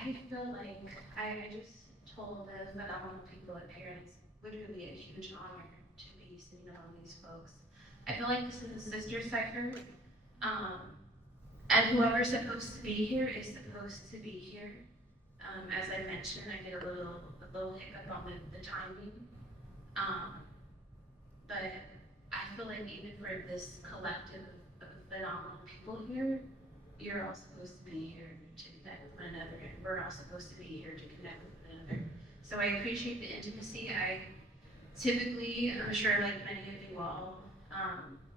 I feel like I just told the phenomenal people at Parents, literally a huge honor to be sitting among these folks. I feel like this is a sister sector, and whoever's supposed to be here is supposed to be here. As I mentioned, I did a little hiccup on the timing, but I feel like even for this collective of phenomenal people here, you're all supposed to be here to connect with one another, and we're all supposed to be here to connect with one another. So I appreciate the intimacy. I typically, I'm sure like many of you all,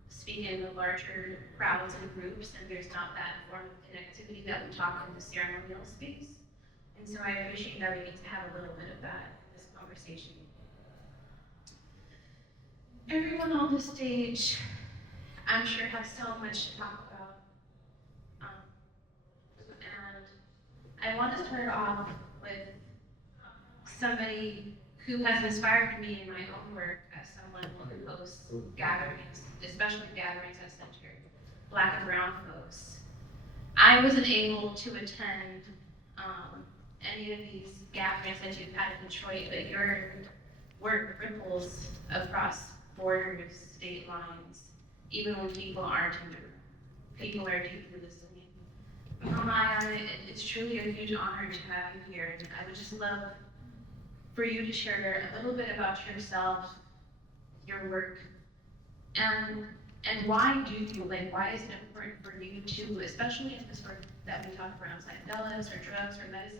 speak in the larger crowds and groups, and there's not that form of connectivity that we talk in the ceremonial space. And so I appreciate that we get to have a little bit of that in this conversation. Everyone on the stage, I'm sure, has so much to talk about. And I want to start off with somebody who has inspired me in my own work as someone who hosts gatherings, especially gatherings that center Black and brown folks. I wasn't able to attend any of these gatherings that you've had in Detroit, but your work ripples across borders, state lines, even when people aren't in the room. People are deeply listening. Mama Ayana, it's truly a huge honor to have you here, and I would just love for you to share a little bit about yourself, your work, and why do you, why is it important for you to, especially in this work that we talk around psychedelics or drugs or medicine,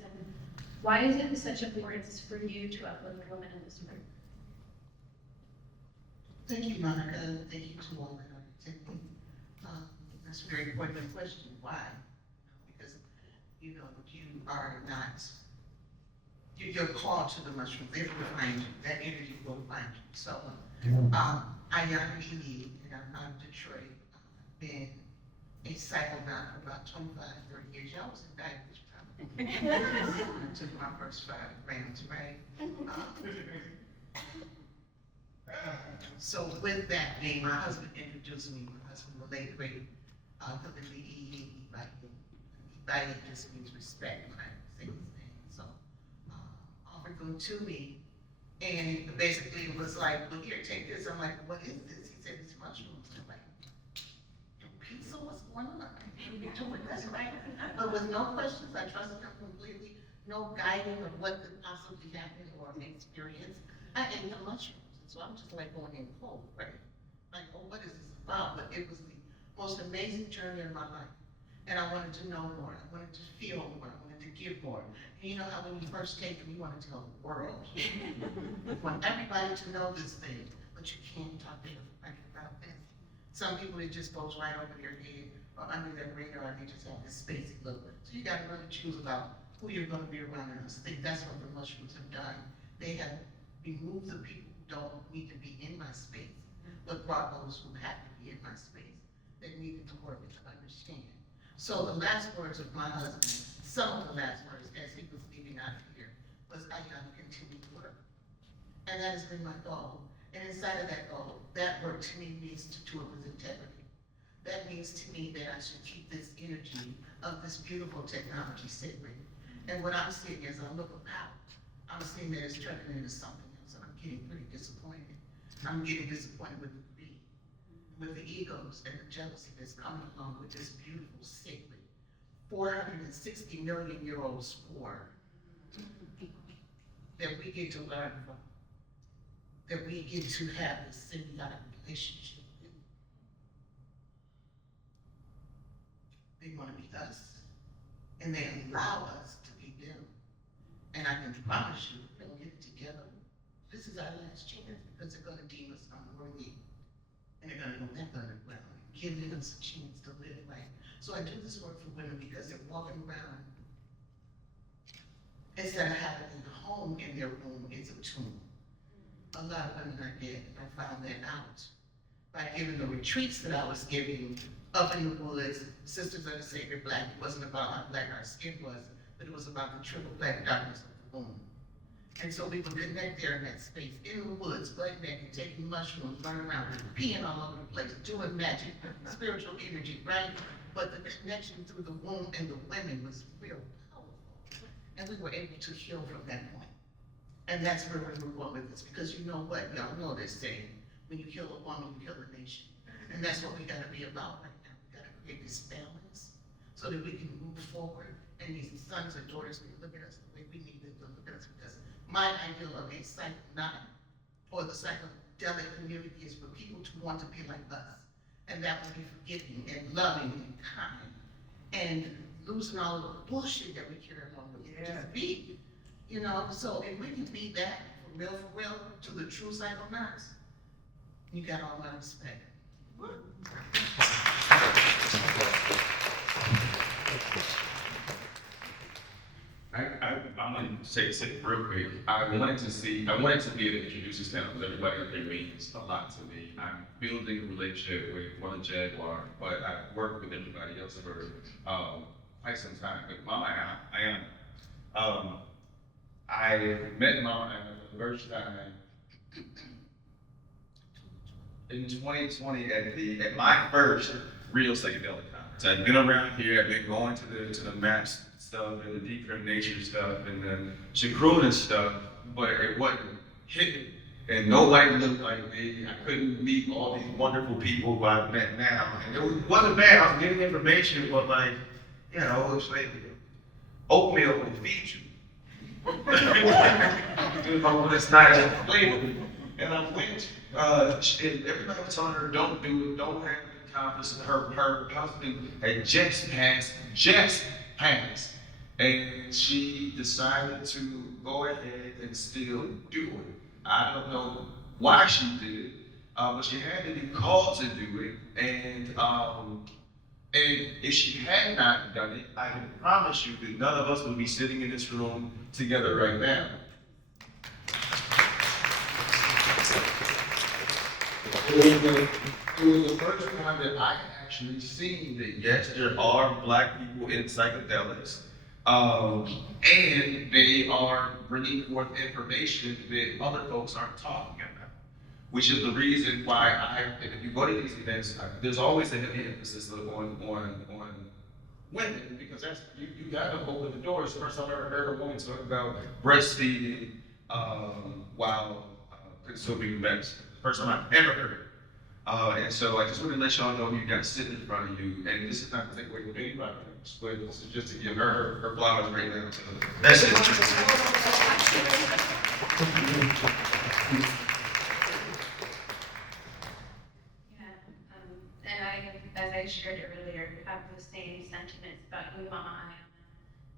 why is it such importance for you to uplift women in this work? Thank you, Monica. Thank you to all that are attending. That's a very important question. Why? Because you are not. You're called to the mushroom. They will find you. That energy will find you. So, Ayana, and I'm out of Detroit. I've been a psychonaut for about 25, 30 years. Y'all was in diapers probably. I took my first 5 rounds, right? So with that name, my husband introduced me. My husband, the late great, Ibai just means respect when I say his name. So offered them to me, and basically it was like, well, here, take this. I'm like, what is this? He said, it's mushrooms. I'm like, pizza, what's going on? That's right. But with no questions, I trusted him completely. No guiding of what could possibly happen or experience. I ate the mushrooms. So I'm just like going in cold, right? Like, oh, what is this about? But it was the most amazing journey of my life. And I wanted to know more. I wanted to feel more. I wanted to give more. And you know how when you first take them, you want to tell the world. You want everybody to know this thing, but you can't talk to everybody about this. Some people, it just goes right over their head or under their radar, and they just have this spacey look. So you got to really choose about who you're going to be around. And I think that's what the mushrooms have done. They have removed the people don't need to be in my space, but brought those who have to be in my space that needed to work to understand. So the last words of my husband, some of the last words as he was leaving out of here, was I gotta continue to work. And that has been my goal. And inside of that goal, that work to me means to do it with integrity. That means to me that I should keep this energy of this beautiful technology sacred. And what I'm seeing as I look about, I'm seeing that it's turning into something. Getting pretty disappointed. I'm getting disappointed with the greed, with the egos and the jealousy that's coming along with this beautiful, sacred, 460 million-year-old spore that we get to learn from, that we get to have this symbiotic relationship with. They want to be us, and they allow us to be them. And I can promise you, if we don't get it together, this is our last chance because they're going to deem us unworthy. And they're going to go back underground, giving us a chance to live life. So I do this work for women because they're walking around. Instead of having a home in their room, it's a tomb. A lot of women are dead, and I found that out by giving the retreats that I was giving up in the woods. Sisters of the Sacred Black. It wasn't about how black our skin was, but it was about the triple black darkness of the womb. And so we would connect there in that space, in the woods, butt naked, taking mushrooms, running around, peeing all over the place, doing magic, spiritual energy, right? But the connection through the womb and the women was real powerful. and we were able to heal from that point. And that's where we were going with this, because you know what, y'all know this saying, when you kill a woman, you kill a nation. And that's what we gotta be about right now. We gotta create this balance so that we can move forward, and these sons and daughters can look at us the way we need them to look at us, because my ideal of a psychonaut or the psychedelic community is for people to want to be like us. And that would be forgiving and loving and kind and losing all of the bullshit that we carry along with it. Just be, you know, so if we can be that for real, to the true psychonauts, you got all my respect. I'm going to say real quick. I wanted to be able to introduce this now because everybody up there means a lot to me. I'm building a relationship with one Jaguar, but I've worked with everybody else for quite some time. But Mama Ayana, I met Mama Ayana for the first time in 2020 at my first real psychedelic conference. I'd been around here. I've been going to the maps stuff and the deep nature stuff and the Chakroon stuff, but it wasn't hitting. And nobody looked like me. I couldn't meet all these wonderful people who I've met now. And it wasn't bad. I was getting information, but like, you know, it's like oatmeal will feed you. You know, it's not as flavor. And I went, and everybody was telling her, don't do it, don't have the conference. Her husband had just passed. And she decided to go ahead and still do it. I don't know why she did it, but she had to be called to do it. And if she had not done it, I can promise you that none of us would be sitting in this room together right now. It was the first time that I had actually seen that yes, there are Black people in psychedelics. And they are bringing forth information that other folks aren't talking about, which is the reason why if you go to these events, there's always a heavy emphasis on women, because that's, you gotta open the doors. First time I ever heard a woman talk about breastfeeding while consuming medicine. First time I ever heard it. And so I just want to let y'all know you got sitting in front of you, and this is not to take away from anybody, but this is just to give her flowers right now. That's it. Yeah, and as I shared earlier, have the same sentiments about you, Mama Ayana.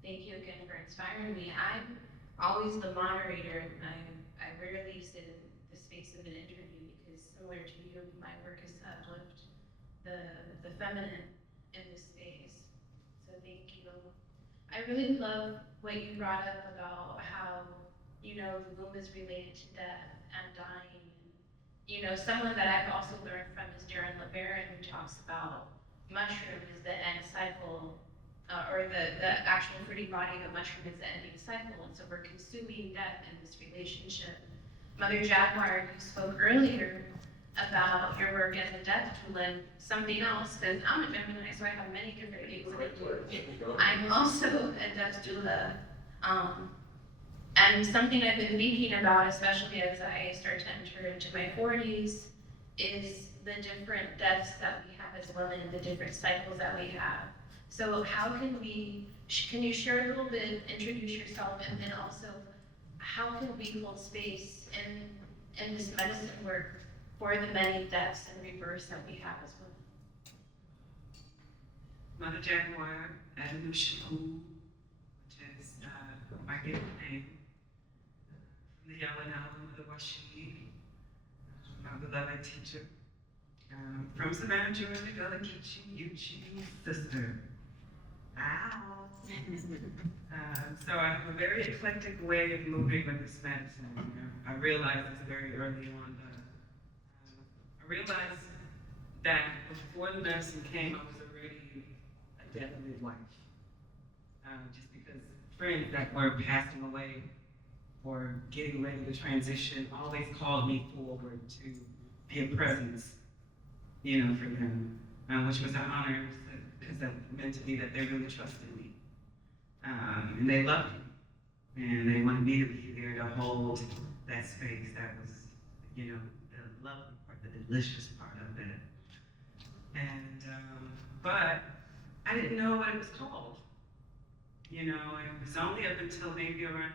Thank you again for inspiring me. I'm always the moderator. I rarely sit in the space of an interview because similar to you, my work is to uplift the feminine in this space. So thank you. I really love what you brought up about how, you know, the womb is related to death and dying. You know, someone that I've also learned from is Darren LeBaron, who talks about mushroom is the end cycle, or the actual fruiting body of a mushroom is the ending cycle, and so we're consuming death in this relationship. Mother Jaguar, you spoke earlier about your work as a death doula, and something else, because I'm a Gemini, so I have many different things that I do. I'm also a death doula, and something I've been thinking about, especially as I start to enter into my 40s, is the different deaths that we have as women, the different cycles that we have. So how can you share a little bit, introduce yourself, and then also, how can we hold space in this medicine work for the many deaths and rebirths that we have as women? Mother Jaguar, ah-de-nu-sha-hu, which is my given name. The Yawanawa, the Waxy, my beloved teacher. From Savannah, Georgia, Gullah-Geechee, sister. Ow. So I have a very eclectic way of moving with this medicine. You know, I realized this very early on. I realized that before the medicine came, I was already a definite wife. Just because friends that were passing away or getting ready to transition always called me forward to be a presence, you know, for them, which was an honor because that meant to me that they really trusted me. And they loved me. And they wanted me to be there to hold that space. That was, you know, the lovely part, the delicious part of it. And, but I didn't know what it was called. You know, it was only up until maybe around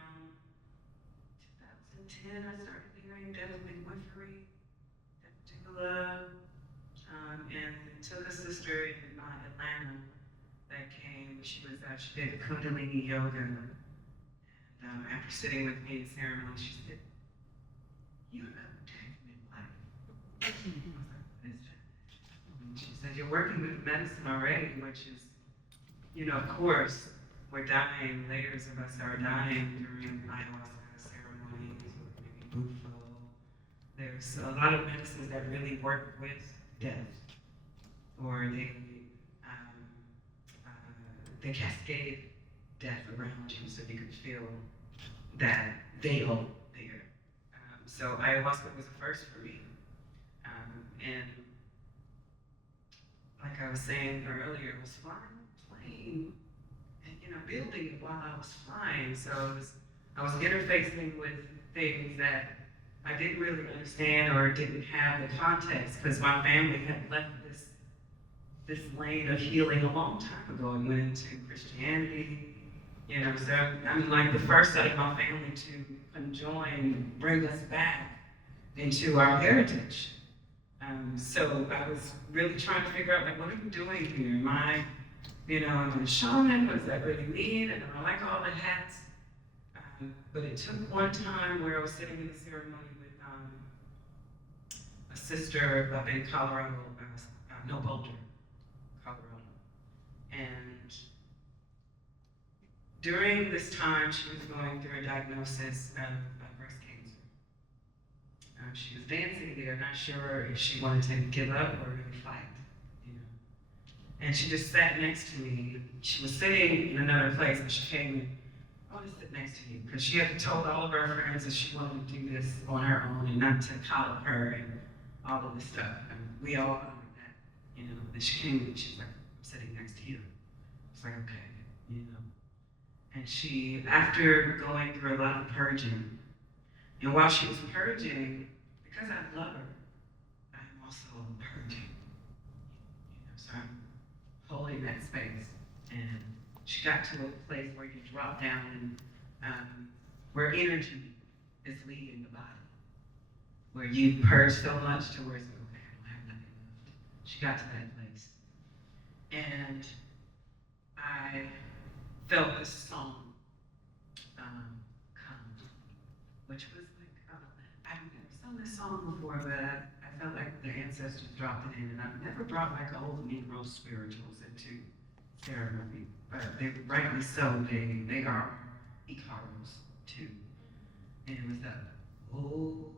2010 I started hearing Devin McWinfrey, that and it took a sister in Atlanta that came. She did Kundalini yoga. And after sitting with me in ceremony, she said, "You have definite life." I was like, "What is that?" And she said, "You're working with medicine already," which is, you know, of course, we're dying. Layers of us are dying during ayahuasca ceremonies, or maybe Whippo. There's a lot of medicines that really work with death, or they cascade death around you so you can feel that veil there. So ayahuasca was a first for me. And like I was saying earlier, I was flying a plane and, you know, building it while I was flying. So I was interfacing with things that I didn't really understand or didn't have the context, because my family had left this lane of healing a long time ago and went into Christianity, you know, so I'm like the first out of my family to conjoin, bring us back into our heritage. So I was really trying to figure out, like, what are we doing here? Am I, you know, am I a shaman? What does that really mean? And I like all the hats. But it took one time where I was sitting in the ceremony with a sister up in Colorado, no Boulder, Colorado. And during this time, she was going through a diagnosis of breast cancer. She was dancing there, not sure if she wanted to give up or really fight, you know. And she just sat next to me. She was sitting in another place, and she came and, "I want to sit next to you," because she had told all of her friends that she wanted to do this on her own and not to coddle her and all of this stuff. And we all honored that, you know. And she came and she was like, "I'm sitting next to you." I was like, "Okay," you know. And she, after going through a lot of purging, and while she was purging, because I love her, I'm also purging, you know. So I'm holding that space, and she got to a place where you drop down and where energy is leaving the body, where you purge so much to where it's like, okay, I don't have nothing left. She got to that place. And I felt this song come, which was like, I've never sung this song before, but I felt like the ancestors dropped it in, and I've never brought like old Negro spirituals into ceremony, but they, rightly so, they are Icaros too. And it was that, oh,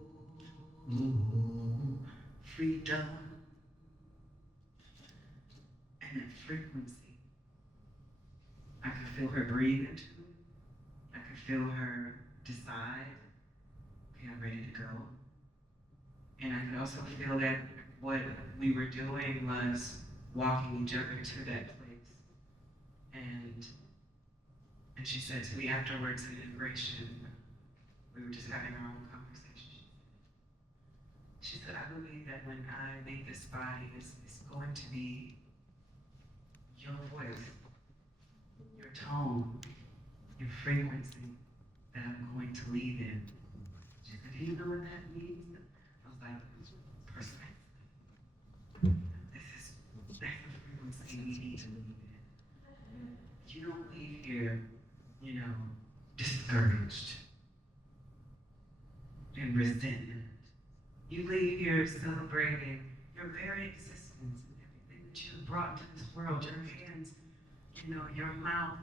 freedom, and that frequency. I could feel her breathe into it. I could feel her decide, okay, I'm ready to go. And I could also feel that what we were doing was walking each other to that place. And she said to me afterwards in integration, we were just having our own conversation. She said, "I believe that when I make this body, it's going to be your voice, your tone, your frequency that I'm going to lead in." She said, "Do you know what that means?" I was like, "Precisely. That's the frequency we need to lead in. You don't leave here, you know, discouraged and resentment. You leave here celebrating your very existence and everything that you brought into this world, your hands, you know, your mouth,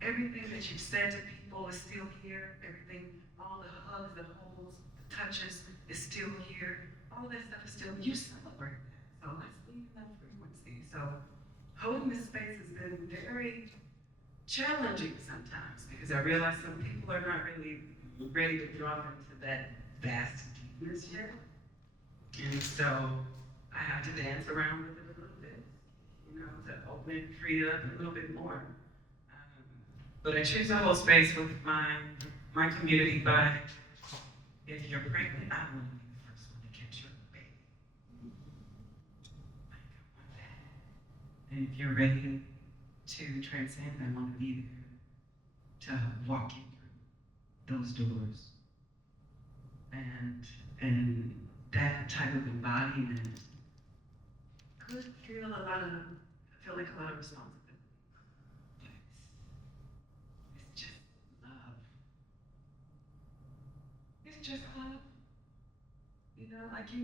everything that you've said to people is still here. Everything, all the hugs, the holds, the touches is still here. All that stuff is still, you celebrate that. So let's leave that frequency." So holding this space has been very challenging sometimes, because I realize some people are not really ready to drop into that vast deepness yet. And so I have to dance around with it a little bit, you know, to open it, free it up a little bit more. But I choose to hold space with my community by, if you're pregnant, I want to be the first one to catch your baby. Like, I want that. And if you're ready to transcend, I want to be there to walk you through those doors. And that type of embodiment could feel like a lot of responsibility. But it's just love. It's just love. You know, like you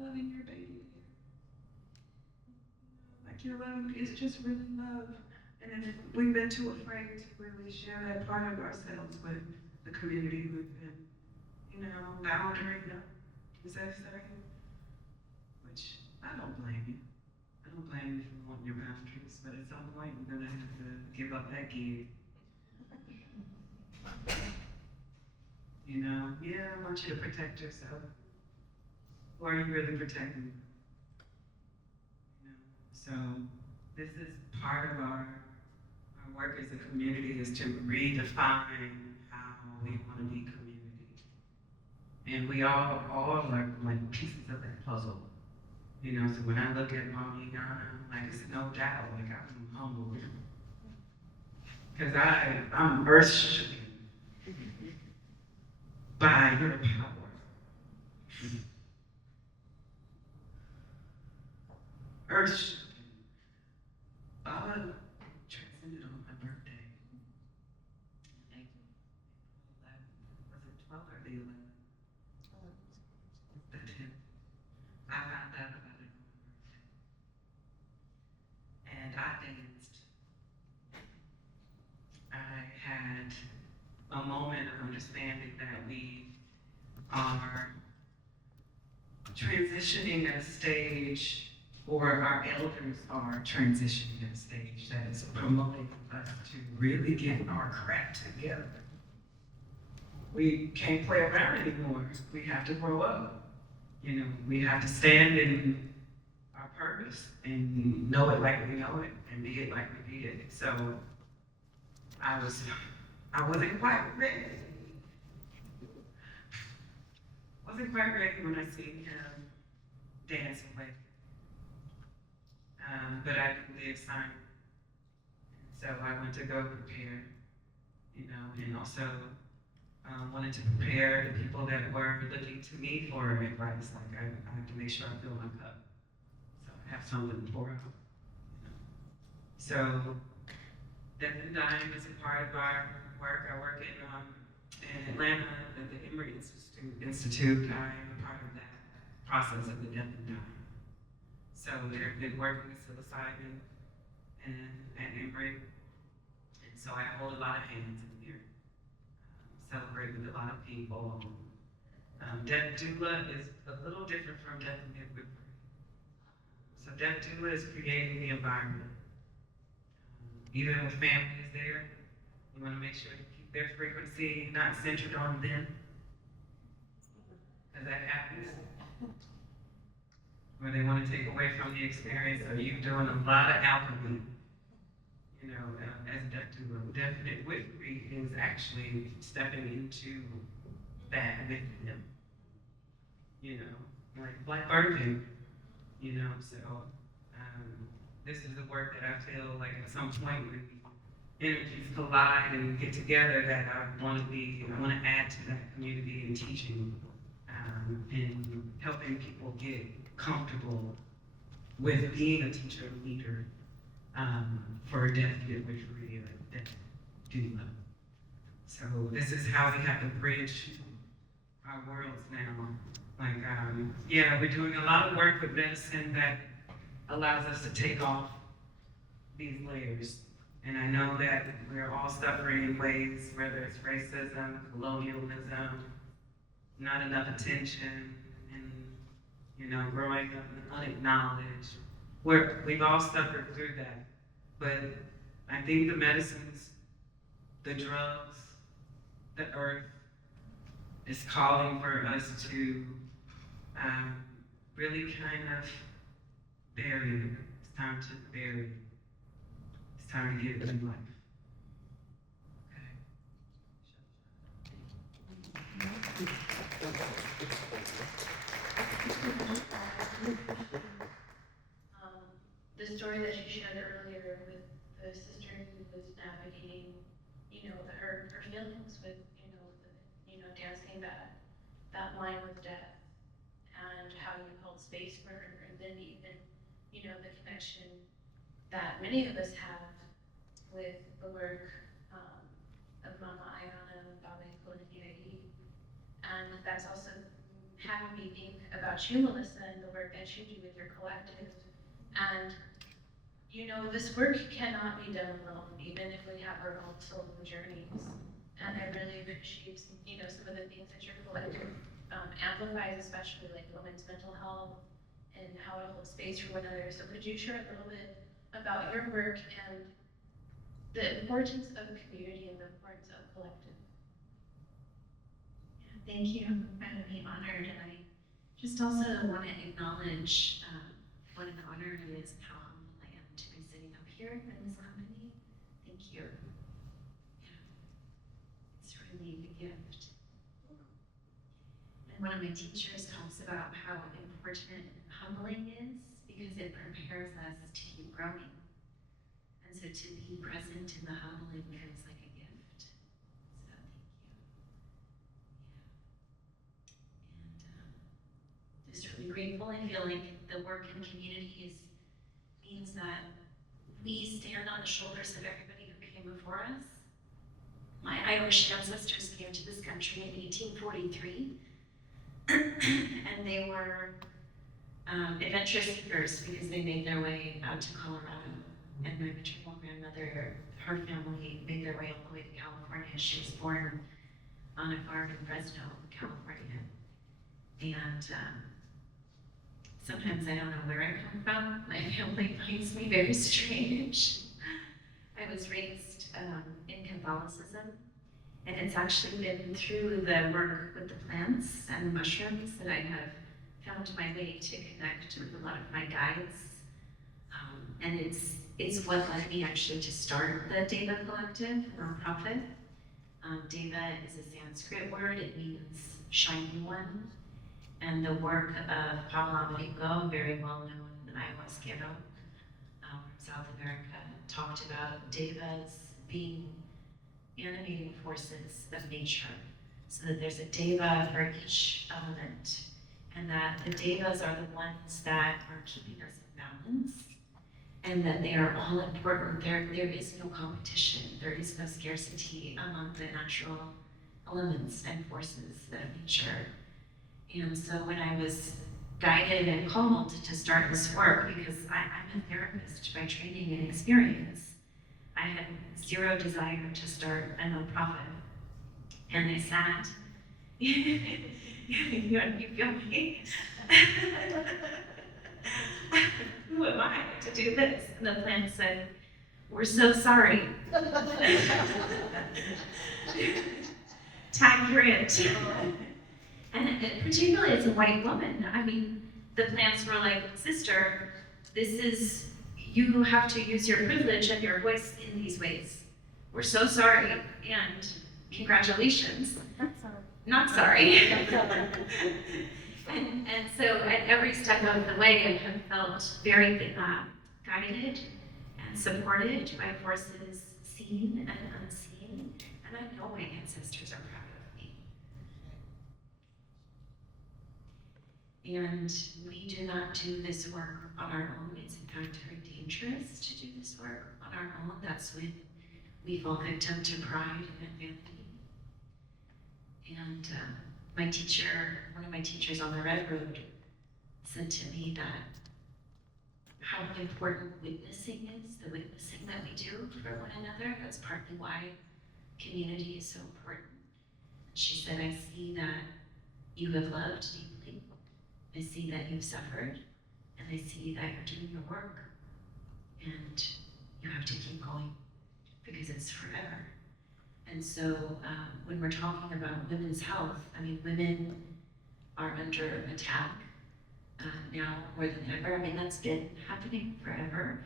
loving your baby. Like you're loving, it's just really love. And then we've been too afraid to really share that part of ourselves with the community we've been, you know, boundary necessary. Which I don't blame you. I don't blame you for wanting your boundaries, but at some point you're gonna have to give up that gig. You know, yeah, I want you to protect yourself. Or are you really protecting? You know, so this is part of our work as a community is to redefine how we want to be community. And we all are like pieces of that puzzle. You know, so when I look at Mama Ayana, like it's no doubt, like I'm humbled. Because I'm earth-shaking by your power. Earth-shaking. Baba transcended on my birthday. April 11th. Was it 12th or the 11th? The 10th. I found out about it on my birthday. And I danced. I had a moment of understanding that we are transitioning at a stage, or our elders are transitioning at a stage that is promoting us to really get our crap together. We can't play around anymore. We have to grow up. You know, we have to stand in our purpose and know it like we know it and be it like we be it. So I wasn't quite ready. Wasn't quite ready when I seen him dance away. But I did the assignment. So I went to go prepare, you know, and also wanted to prepare the people that were looking to me for advice. Like I have to make sure I fill my cup. So I have something to pour out. You know. So Death and Dying is a part of our work. I work in Atlanta at the Emory Institute. I am a part of that process of the Death and Dying. So they've been working with psilocybin and Emory. And so I hold a lot of hands in here. Celebrate with a lot of people. Death doula is a little different from death and midwifery. So death doula is creating the environment. Even if family is there, you want to make sure you keep their frequency not centered on them. Because that happens. Where they want to take away from the experience, or you doing a lot of alchemy, you know, as death doula. Definite midwifery is actually stepping into that with them, you know, like birthing, you know. So this is the work that I feel like at some point when energies collide and get together, that I want to add to that community and teaching and helping people get comfortable with being a teacher and leader for death midwifery, like death doula. So this is how we have to bridge our worlds now. Like, yeah, we're doing a lot of work with medicine that allows us to take off these layers. And I know that we're all suffering in ways, whether it's racism, colonialism, not enough attention, and, you know, growing up unacknowledged. We've all suffered through that. But I think the medicines, the drugs, the earth is calling for us to really kind of bury it. It's time to bury it. It's time to give it new life. story that you shared earlier with the sister who was navigating, her feelings with, dancing that line with death, and how you held space for her, and then even, the connection that many of us have with the work of Mama Ayana and Baba Koloniai. And that's also having me think about you, Melissa, and the work that you do with your collective. And this work cannot be done alone, even if we have our own solo journeys. And I really appreciate, some of the things that your collective amplifies, especially like women's mental health and how it holds space for one another. So could you share a little bit about your work and the importance of community and the importance of collective? Thank you. I'm really honored, and I just also want to acknowledge what an honor it is and how humble I am to be sitting up here in this company. Thank you. Yeah. It's really a gift. And one of my teachers talks about how important humbling is because it prepares us to keep growing. And so to be present in the humbling feels like a gift. So thank you. Just really grateful. I feel like the work in communities means that we stand on the shoulders of everybody who came before us. My Irish ancestors came to this country in 1843, and they were adventure seekers because they made their way out to Colorado. And my maternal grandmother, her family made their way all the way to California. She was born on a farm in Fresno, California. And sometimes I don't know where I come from. My family finds me very strange. I was raised in Catholicism, and it's actually been through the work with the plants and the mushrooms that I have found my way to connect with a lot of my guides. And it's what led me actually to start the Deva Collective, nonprofit. Deva is a Sanskrit word. It means shining one. And the work of Pablo Whippo, very well known ayahuasquero from South America, talked about devas being animating forces of nature. So that there's a deva for each element, and that the devas are the ones that are keeping us in balance, and that they are all important. There is no competition, there is no scarcity among the natural elements and forces of nature. And so when I was guided and called to start this work, because I'm a therapist by training and experience, I had zero desire to start a nonprofit. And I sat, you feel me? Who am I to do this? And the plant said, "We're so sorry." Time for it. And particularly as a white woman, I mean, the plants were like, "Sister, you have to use your privilege and your voice in these ways. We're so sorry, and congratulations." Not sorry. And so at every step of the way, I have felt very guided and supported by forces seen and unseen. And I know my ancestors are proud of me. And we do not do this work on our own. It's in fact very dangerous to do this work on our own. That's when we fall victim to pride and vanity. And one of my teachers on the Red Road said to me that how important witnessing is, the witnessing that we do for one another. That's partly why community is so important. She said, "I see that you have loved deeply. I see that you've suffered, and I see that you're doing your work, and you have to keep going because it's forever." And so when we're talking about women's health, I mean, women are under attack now more than ever. I mean, that's been happening forever.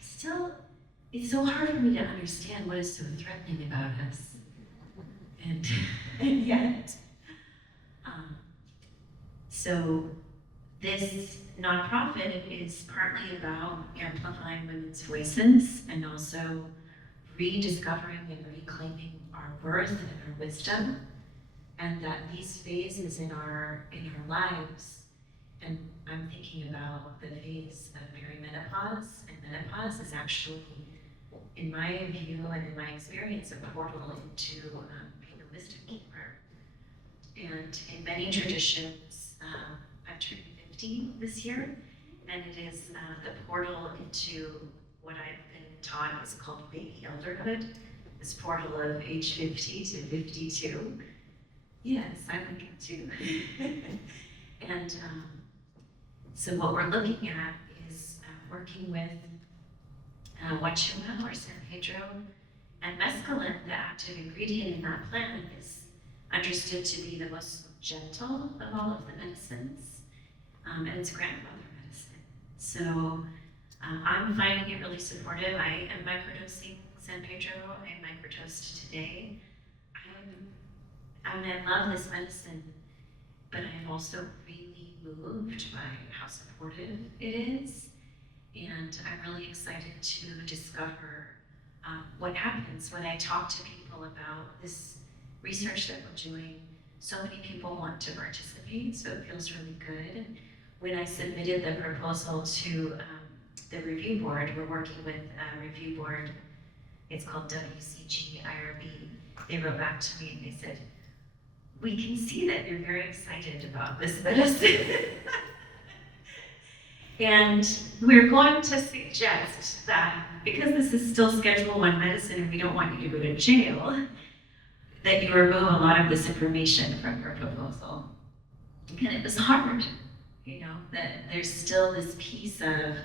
It's so hard for me to understand what is so threatening about us. And yet, so this nonprofit is partly about amplifying women's voices and also rediscovering and reclaiming our worth and our wisdom, and that these phases in our lives, and I'm thinking about the phase of perimenopause, and menopause is actually, in my view and in my experience, a portal into being a wisdom keeper. And in many traditions, I'm turning 50 this year, and it is the portal into what I've been taught is called baby elderhood, this portal of age 50 to 52. Yes, I like it too. And so what we're looking at is working with Waxy Yawanawa or San Pedro, and mescaline, the active ingredient in that plant, is understood to be the most gentle of all of the medicines, and it's grandmother medicine. So I'm finding it really supportive. I am microdosing San Pedro. I microdosed today. I love this medicine, but I'm also really moved by how supportive it is. And I'm really excited to discover what happens when I talk to people about this research that we're doing. So many people want to participate, so it feels really good. When I submitted the proposal to the review board, we're working with a review board, it's called WCG-IRB. They wrote back to me and they said, "We can see that you're very excited about this medicine." And we're going to suggest that, because this is still Schedule 1 medicine and we don't want you to go to jail, that you remove a lot of this information from your proposal. And it was hard, that there's still this piece of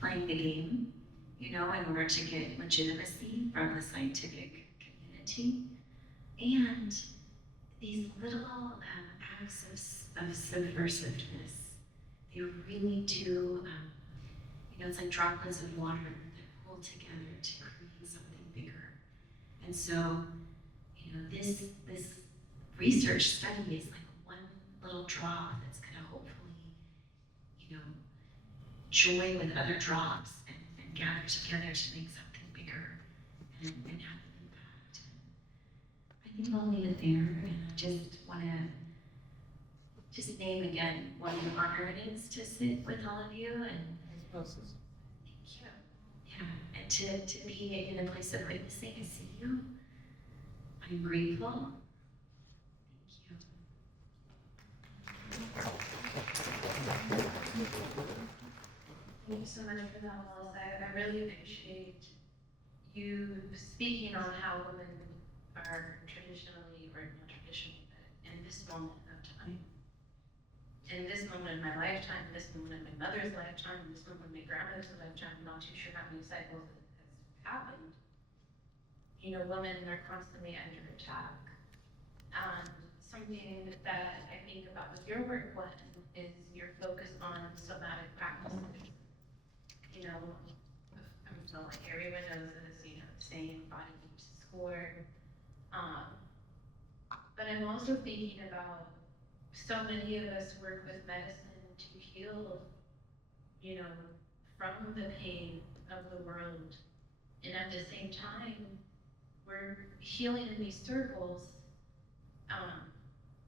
playing the game, in order to get legitimacy from the scientific community. And these little acts of subversiveness, they really do, it's like droplets of water that pull together to create something bigger. And so, this research study is like one little drop that's gonna hopefully, join with other drops and gather together to make something bigger and have an impact. I think I'll leave it there, and I just wanna name again what an honor it is to sit with all of you, and thank you. Yeah, and to be in a place of witnessing and see you. I'm grateful. Thank you so much for that, Wallace. I really appreciate you speaking on how women are traditionally, or not traditionally, but in this moment of time, in this moment in my lifetime, in this moment in my mother's lifetime, in this moment in my grandmother's lifetime, I'm not too sure how many cycles it has happened. Women are constantly under attack. And something that I think about with your work, Gwen, is your focus on somatic practices. I'm still like everyone knows this, saying body keeps score. But I'm also thinking about so many of us work with medicine to heal, from the pain of the world. And at the same time, we're healing in these circles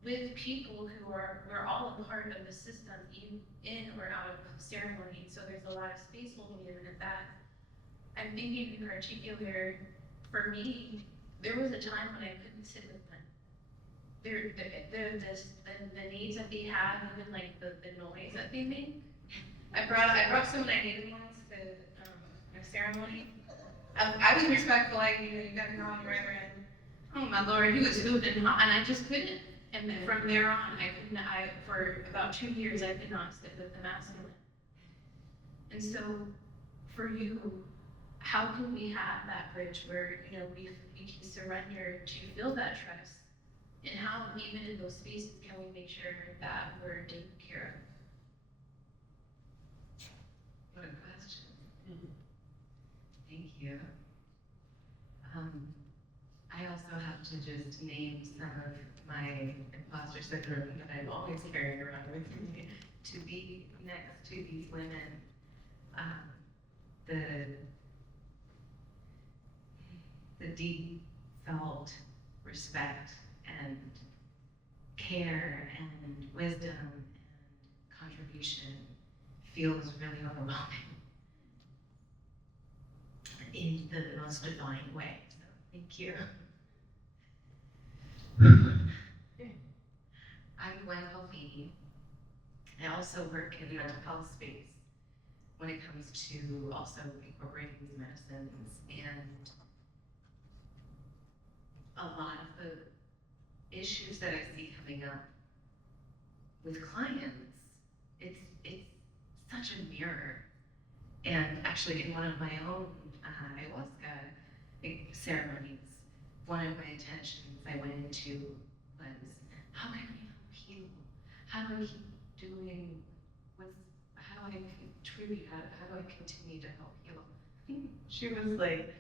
with people who we're all a part of the system, in or out of ceremony. So there's a lot of space holding in that. I'm thinking in particular, for me, there was a time when I couldn't sit with them. The needs that they have, even like the noise that they make. I brought someone I needed once to a ceremony. I was respectful, you gotta go on right around. Oh my Lord, he was hooped and hot, and I just couldn't. And then from there on, for about 2 years, I could not sit with the masculine. And so, for you, how can we have that bridge where, we can surrender to feel that trust? And how, even in those spaces, can we make sure that we're taken care of? What a question. Thank you. I also have to just name some of my imposter syndrome that I'm always carrying around with me. to be next to these women, the deep felt respect and care and wisdom and contribution feels really overwhelming in the most divine way. So thank you. I'm Gwen Pelfini. I also work in the mental health space when it comes to also incorporating these medicines, and a lot of the issues that I see coming up with clients, it's such a mirror. And actually in one of my own ayahuasca ceremonies, one of my intentions I went into was, how can I help heal? How do I keep doing how do I contribute? How do I continue to help heal? She was like,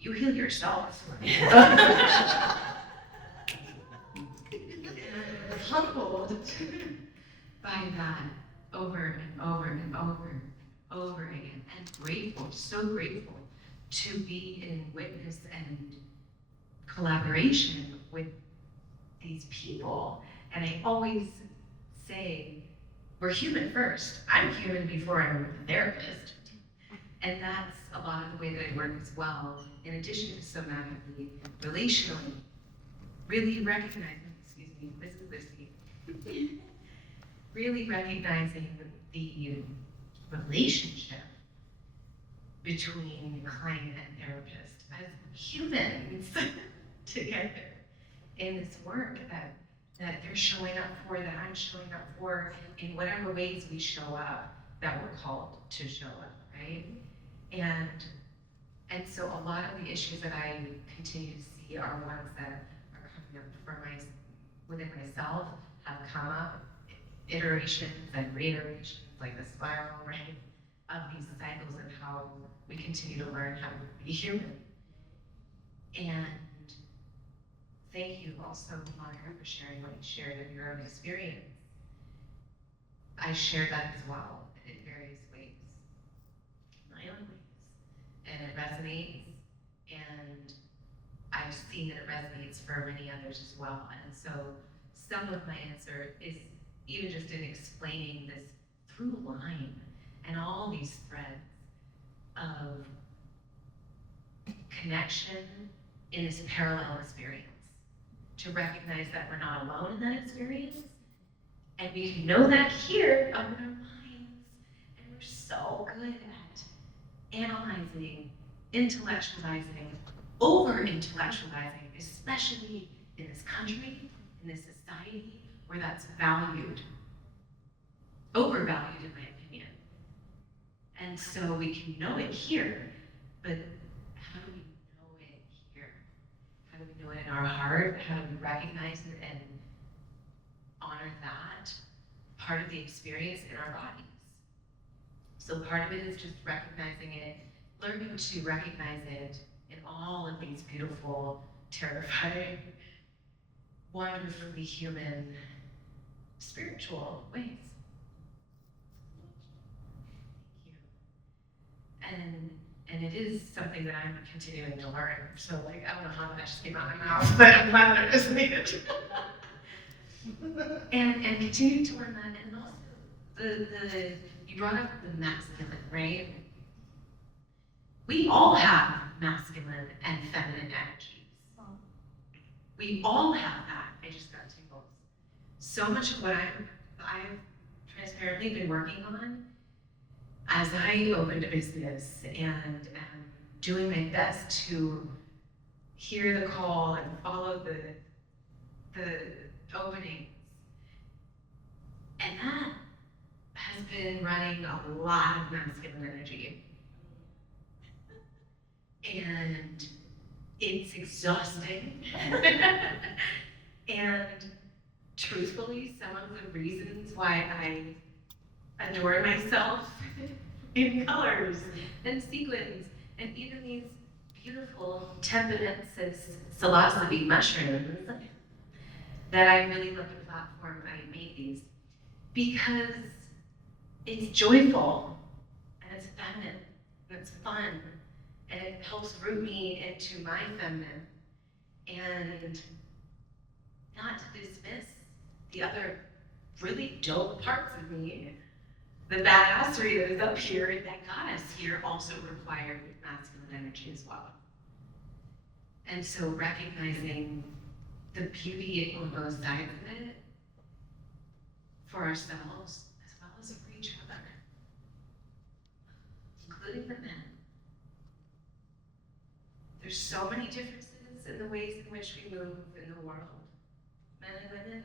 you heal yourself. Humbled by that over and over and over again, and grateful, so grateful to be in witness and collaboration with these people. And I always say, we're human first. I'm human before I'm a therapist. And that's a lot of the way that I work as well, in addition to somatically, relationally, really recognizing, excuse me, this is whiskey, really recognizing the relationship between client and therapist as humans together in this work that they're showing up for, that I'm showing up for, in whatever ways we show up, that we're called to show up, right? And so a lot of the issues that I continue to see are ones that are coming up within myself, have come up, iterations and reiterations, like the spiral, right, of these cycles of how we continue to learn how to be human. And thank you also, Monica, for sharing what you shared of your own experience. I shared that as well in various ways, my own ways. And it resonates, and I've seen that it resonates for many others as well. And so some of my answer is even just in explaining this through line and all these threads of connection in this parallel experience, to recognize that we're not alone in that experience, and we can know that here up in our minds, and we're so good at analyzing, intellectualizing, over-intellectualizing, especially in this country, in this society, where that's valued, overvalued in my opinion. And so we can know it here, but how do we know it here? How do we know it in our heart? How do we recognize it and honor that part of the experience in our bodies? So part of it is just recognizing it, learning to recognize it in all of these beautiful, terrifying, wonderfully human, spiritual ways. Thank you. And it is something that I'm continuing to learn. So like, I don't know how that just came out of my mouth, but I'm glad that it resonated. and continue to learn that. And also you brought up the masculine, right? We all have masculine and feminine energies. We all have that. I just got tingles. So much of what I've transparently been working on as I opened a business and doing my best to hear the call and follow the openings. And that has been running a lot of masculine energy. And it's exhausting. And truthfully, some of the reasons why I adore myself in colors and sequins and even these beautiful Tempedensis psilocybe mushrooms that I really love the platform I made these, because it's joyful and it's feminine and it's fun and it helps root me into my feminine and not to dismiss the other really dope parts of me. The badassery that is up here that got us here also required masculine energy as well. And so recognizing the beauty on both sides of it for ourselves as well as for each other, including the men. There's so many differences in the ways in which we move in the world, men and women.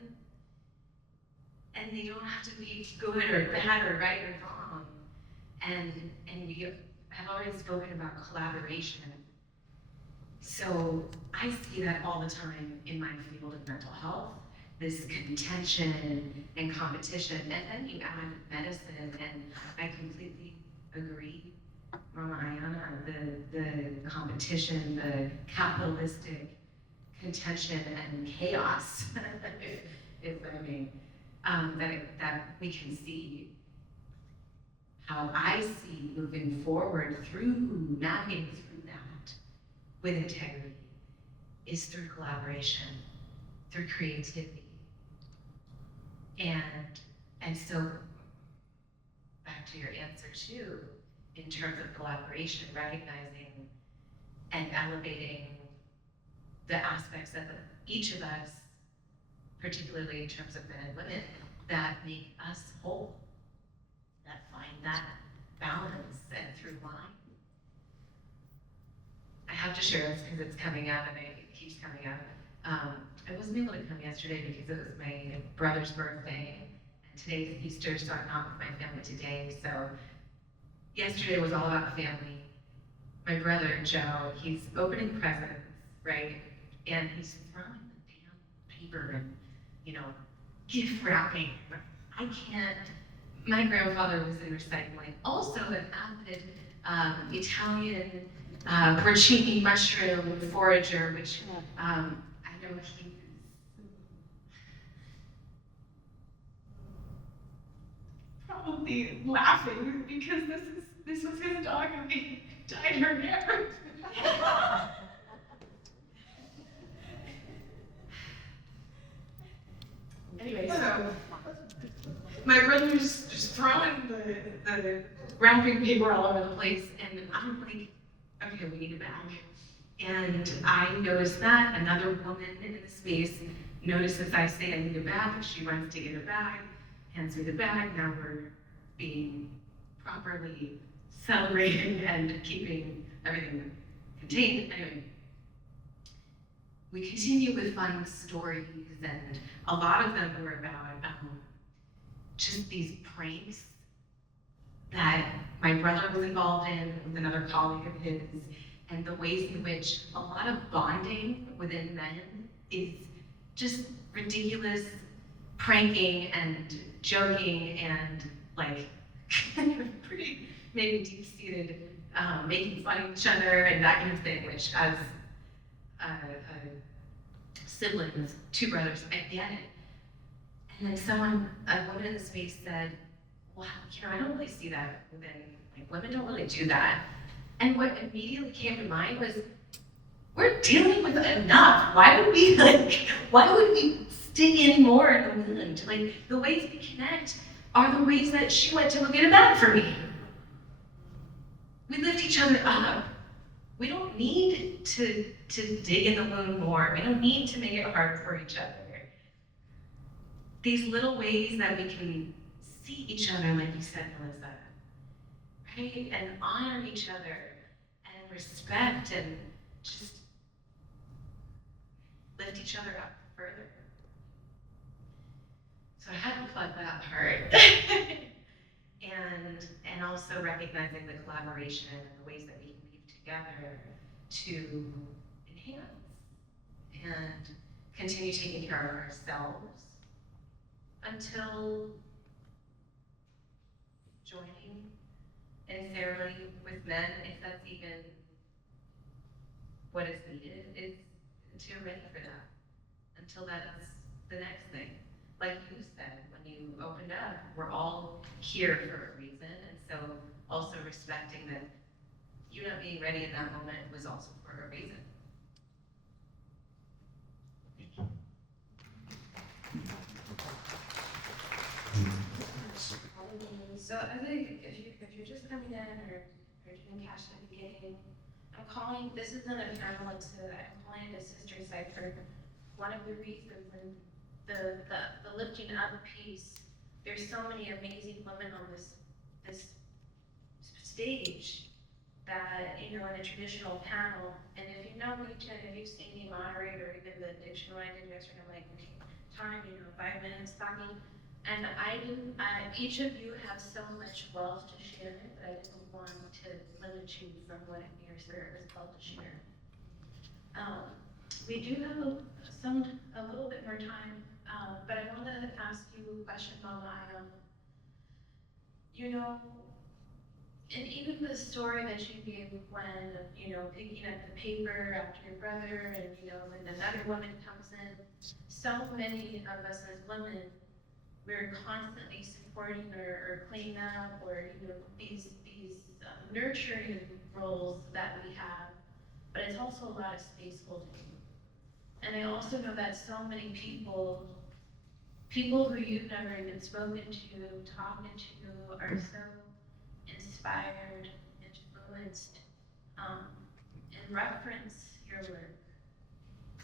And they don't have to be good or bad or right or wrong. And we have already spoken about collaboration. So I see that all the time in my field of mental health, this contention and competition. And then you add medicine, and I completely agree, Mama Ayana, the competition, the capitalistic contention and chaos, if I may. That we can see how I see moving forward through, navigating through that with integrity is through collaboration, through creativity. And so back to your answer too, in terms of collaboration, recognizing and elevating the aspects of each of us, particularly in terms of men and women, that make us whole, that find that balance and through line. I have to share this because it's coming up and it keeps coming up. I wasn't able to come yesterday because it was my brother's birthday, and today's Easter, so I'm not with my family today. So yesterday was all about family. My brother, Joe, he's opening presents, right? And he's throwing the damn paper and gift wrapping. I can't. My grandfather was in recycling. Also an avid Italian porcini mushroom forager, which I know he probably laughing because this was his dog and he dyed her hair. Anyway, so my brother's just throwing the wrapping paper all over the place, and I'm like, okay, we need a bag. And I noticed that another woman in the space notices I say I need a bag. She runs to get a bag, hands me the bag. Now we're being properly celebrating and keeping everything contained. Anyway. We continue with fun stories, and a lot of them were about just these pranks that my brother was involved in with another colleague of his, and the ways in which a lot of bonding within men is just ridiculous pranking and joking and like pretty maybe deep-seated making fun of each other and that kind of thing, which as siblings, two brothers, I get it. And then a woman in the space said, wow, I don't really see that within, women don't really do that. And what immediately came to mind was, we're dealing with enough. Why would we stick in more in the wound? The ways we connect are the ways that she went to go get a bag for me. We lift each other up. We don't need to dig in the wound more. We don't need to make it hard for each other. These little ways that we can see each other, like you said, Melissa, right? And honor each other and respect and just lift each other up further. So I had to plug that part. and also recognizing the collaboration and the ways that we can weave together to enhance and continue taking care of ourselves until joining in ceremony with men, if that's even what is needed, is until ready for that. Until that's the next thing. like you said, when you opened up, we're all here for a reason. And so also respecting that you not being ready in that moment was also for a reason. So I think if you're just coming in or doing cash at the beginning, I'm calling, this isn't a panel, I'm calling it a sister cipher. One of the reasons and the lifting up piece, there's so many amazing women on this stage that, you know, in a traditional panel, and if you know me, if you've seen me moderate or even the addiction what I did yesterday, I'm like, okay, time, 5 minutes talking. And each of you have so much wealth to share that I didn't want to limit you from what your spirit was called to share. We do have a little bit more time, but I want to ask you a question, Mama. And even the story that you gave when, picking up the paper after your brother, and when another woman comes in, so many of us as women, we're constantly supporting or cleaning up, or these nurturing roles that we have, but it's also a lot of space holding. And I also know that so many people who you've never even spoken to, talking to, are so inspired, influenced, and reference your work.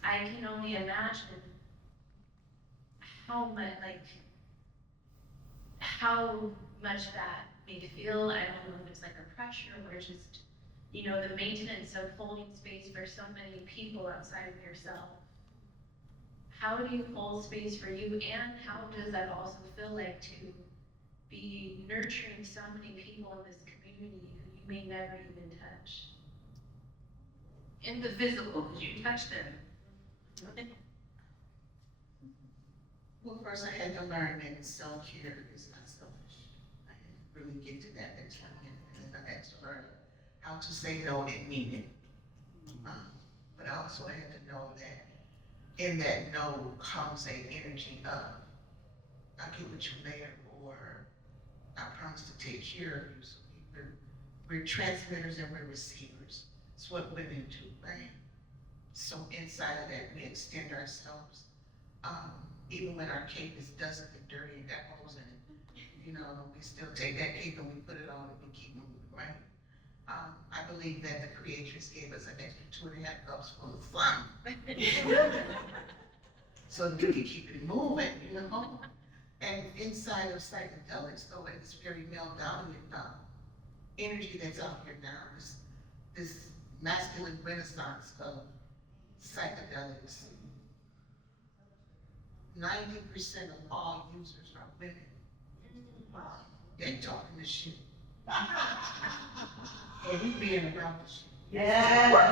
I can only imagine how much that may feel. I don't know if it's like a pressure or just, the maintenance of holding space for so many people outside of yourself. How do you hold space for you, and how does that also feel like to be nurturing so many people in this community who you may never even touch? In the physical, because you touch them. Well, first I had to learn that self-care is not selfish. I had to really get to that time, and I had to learn how to say no and mean it. But I also had to know that in that no comes an energy of, I'll get with you later, or I promise to take care of you. So we're transmitters and we're receivers. It's what women do, right? So inside of that, we extend ourselves. Even when our cape is dusty and dirty and got holes in it, we still take that cape and we put it on and we keep moving, right? I believe that the Creatrix gave us an extra 2.5 cups full of fun. So that we can keep it moving, And inside of psychedelics, though, it's very male dominant energy that's out here now, this masculine renaissance of psychedelics. 90% of all users are women. Wow. They talking this shit. And we being about this shit. Yeah.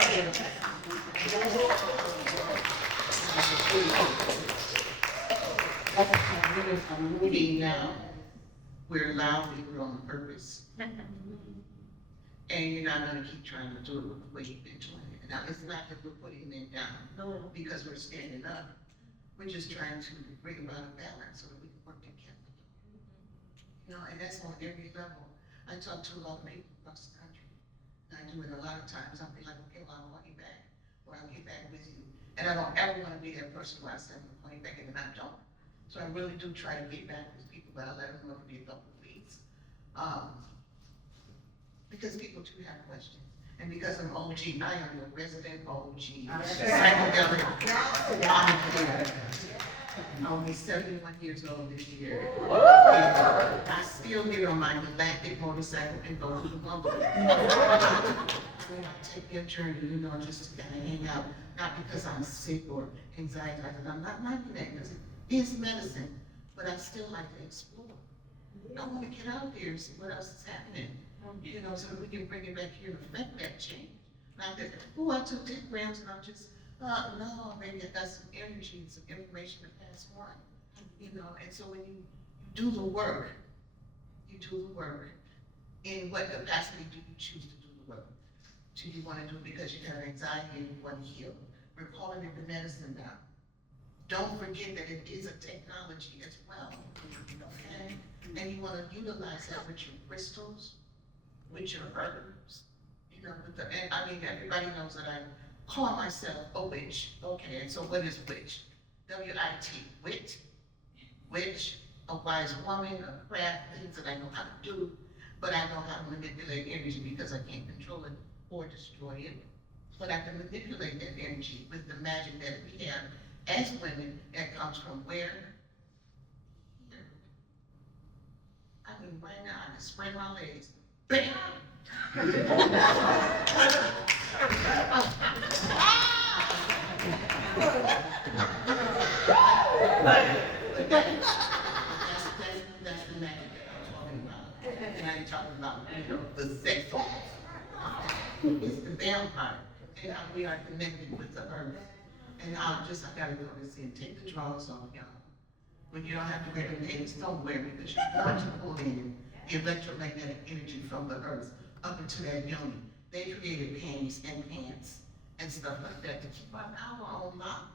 I'm moving now. We're allowed, we're on purpose. And you're not gonna keep trying to do it the way you've been doing it. Now, it's not that we're putting men down because we're standing up. We're just trying to bring about a balance so that we can work together. And that's on every level. I talk to a lot of people across the country. And I do it a lot of times. I'll be like, okay, well, I'll call you back, or I'll get back with you. And I don't ever want to be that person where I say I'm gonna call you back and then I don't. So I really do try to get back with people, but I let them know it'll be a couple of weeks. Because people do have questions. And because I'm OG, I am a resident OG. Psychedelic. I'll be 71 years old this year. I still get on my galactic motorcycle and go to the bumble. Take your journey, just to kind of hang out. Not because I'm sick or anxiety, I'm not liking that, because it is medicine, but I still like to explore. I want to get out there and see what else is happening. So that we can bring it back here and affect that change. Not that, I took 10 grams and I'm just, no, maybe I got some energy and some information to pass on. And so when you do the work, in what capacity do you choose to do the work? Do you want to do it because you have anxiety and you want to heal? We're calling it the medicine now. don't forget that it is a technology as well, okay? And you wanna utilize that with your crystals, with your herbs, you know, and I mean, everybody knows that I call myself a witch, okay, and so what is witch? W-I-T, witch, a wise woman, a craft, things that I know how to do, but I know how to manipulate energy because I can't control it or destroy it. But I can manipulate that energy with the magic that we have as women that comes from where? Here. I mean, right now, I can spread my legs. Bam! That's the magic that I'm talking about. And I ain't talking about, you know, the sex. It's the vampire, and how we are connected with the earth. And I gotta go and see and take the drawers off, y'all. When you don't have to wear the nails, don't wear it, because you're going to pull in the electromagnetic energy from the earth up into that yoni. They created panties and pants and stuff like that to keep our power on lock.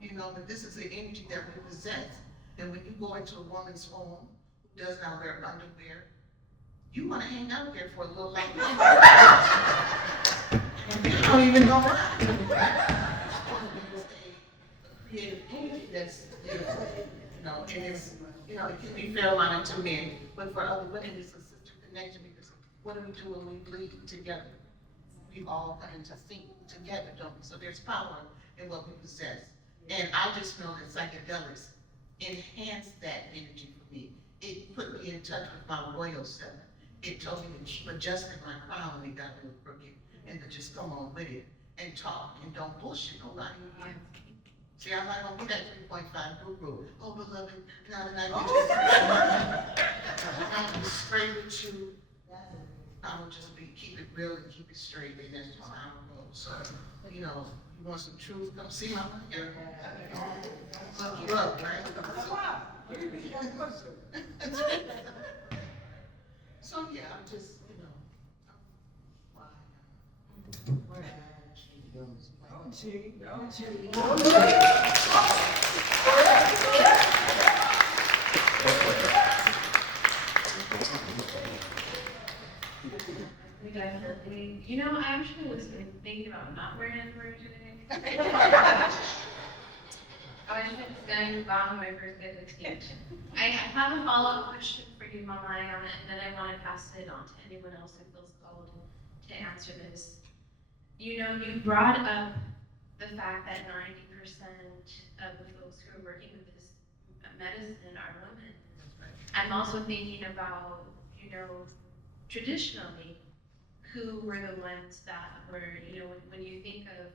You know, but this is the energy that we possess. And when you go into a woman's home who does not wear underwear, you wanna hang out there for a little like you don't even know why. Creative energy that's beautiful, you know, and it's, you know, it can be fair-minded to men, but for other women, it's a sister connection, because what do we do when we bleed together? We all come into sync together, don't we? So there's power in what we possess. And I just know that psychedelics enhanced that energy for me. It put me in touch with my royal self. It told me to keep adjusting my crown when it got a little crooked, and to just come on with it and talk and don't bullshit nobody. See, I'm not gonna be that 3.5 guru. Oh, beloved, now that I get I'm gonna be straight with you. I'm gonna just keep it real and keep it straight, and that's just how it goes. So, you know, you want some truth, come see my mother. Look you up, right? So yeah, I'm just, you know, You know, I actually was thinking about not wearing underwear today. I was just going to bottom my first bit of speech. I have a follow-up question for you, Mama Ayana, and then I want to pass it on to anyone else who feels called to answer this. You know, you brought up the fact that 90% of the folks who are working with this medicine are women. I'm also thinking about, you know, traditionally, who were the ones that were, you know, when you think of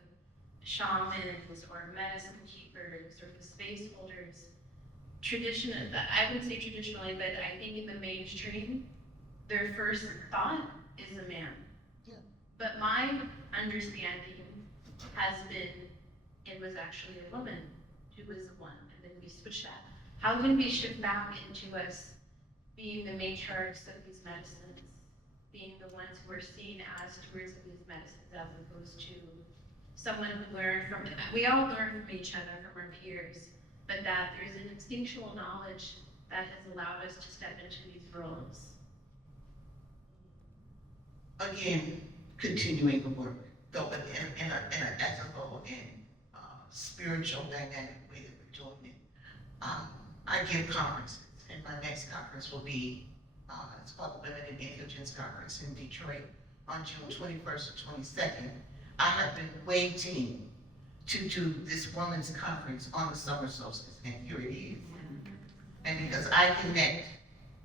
shamans or medicine keepers or the space holders, I would say traditionally, but I think in the mainstream, their first thought is a man. Yeah. But my understanding has been, it was actually a woman who was the one, and then we switched that. How can we shift back into us being the matriarchs of these medicines, being the ones who are seen as stewards of these medicines, as opposed to someone who learned from, we all learn from each other, from our peers, but that there's an instinctual knowledge that has allowed us to step into these roles. again, continuing the work, though, but in an ethical and spiritual dynamic way that we're doing it. I give conferences, and my next conference will be, it's called the Divine Intelligence Conference in Detroit on June 21st or 22nd. I have been waiting to do this women's conference on the summer solstice, and here it is. And because I connect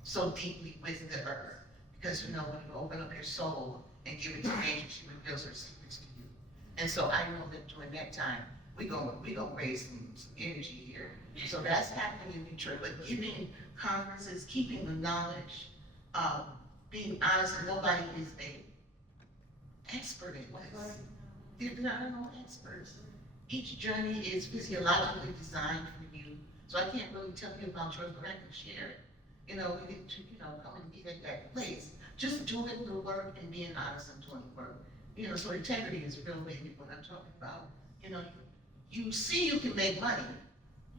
so deeply with the earth, because you know, when you open up your soul and give it to nature, she reveals her secrets to you. And so I know that during that time, we gonna raise some energy here. So that's happening in Detroit, but giving conferences, keeping the knowledge, being honest, and nobody is a expert in this. There are no experts. Each journey is physiologically designed for you. So I can't really tell you about yours, but I can share it. You know, we get to, you know, come and be at that place. Just doing the work and being honest and doing the work. You know, so integrity is real big, what I'm talking about. You know, you see you can make money,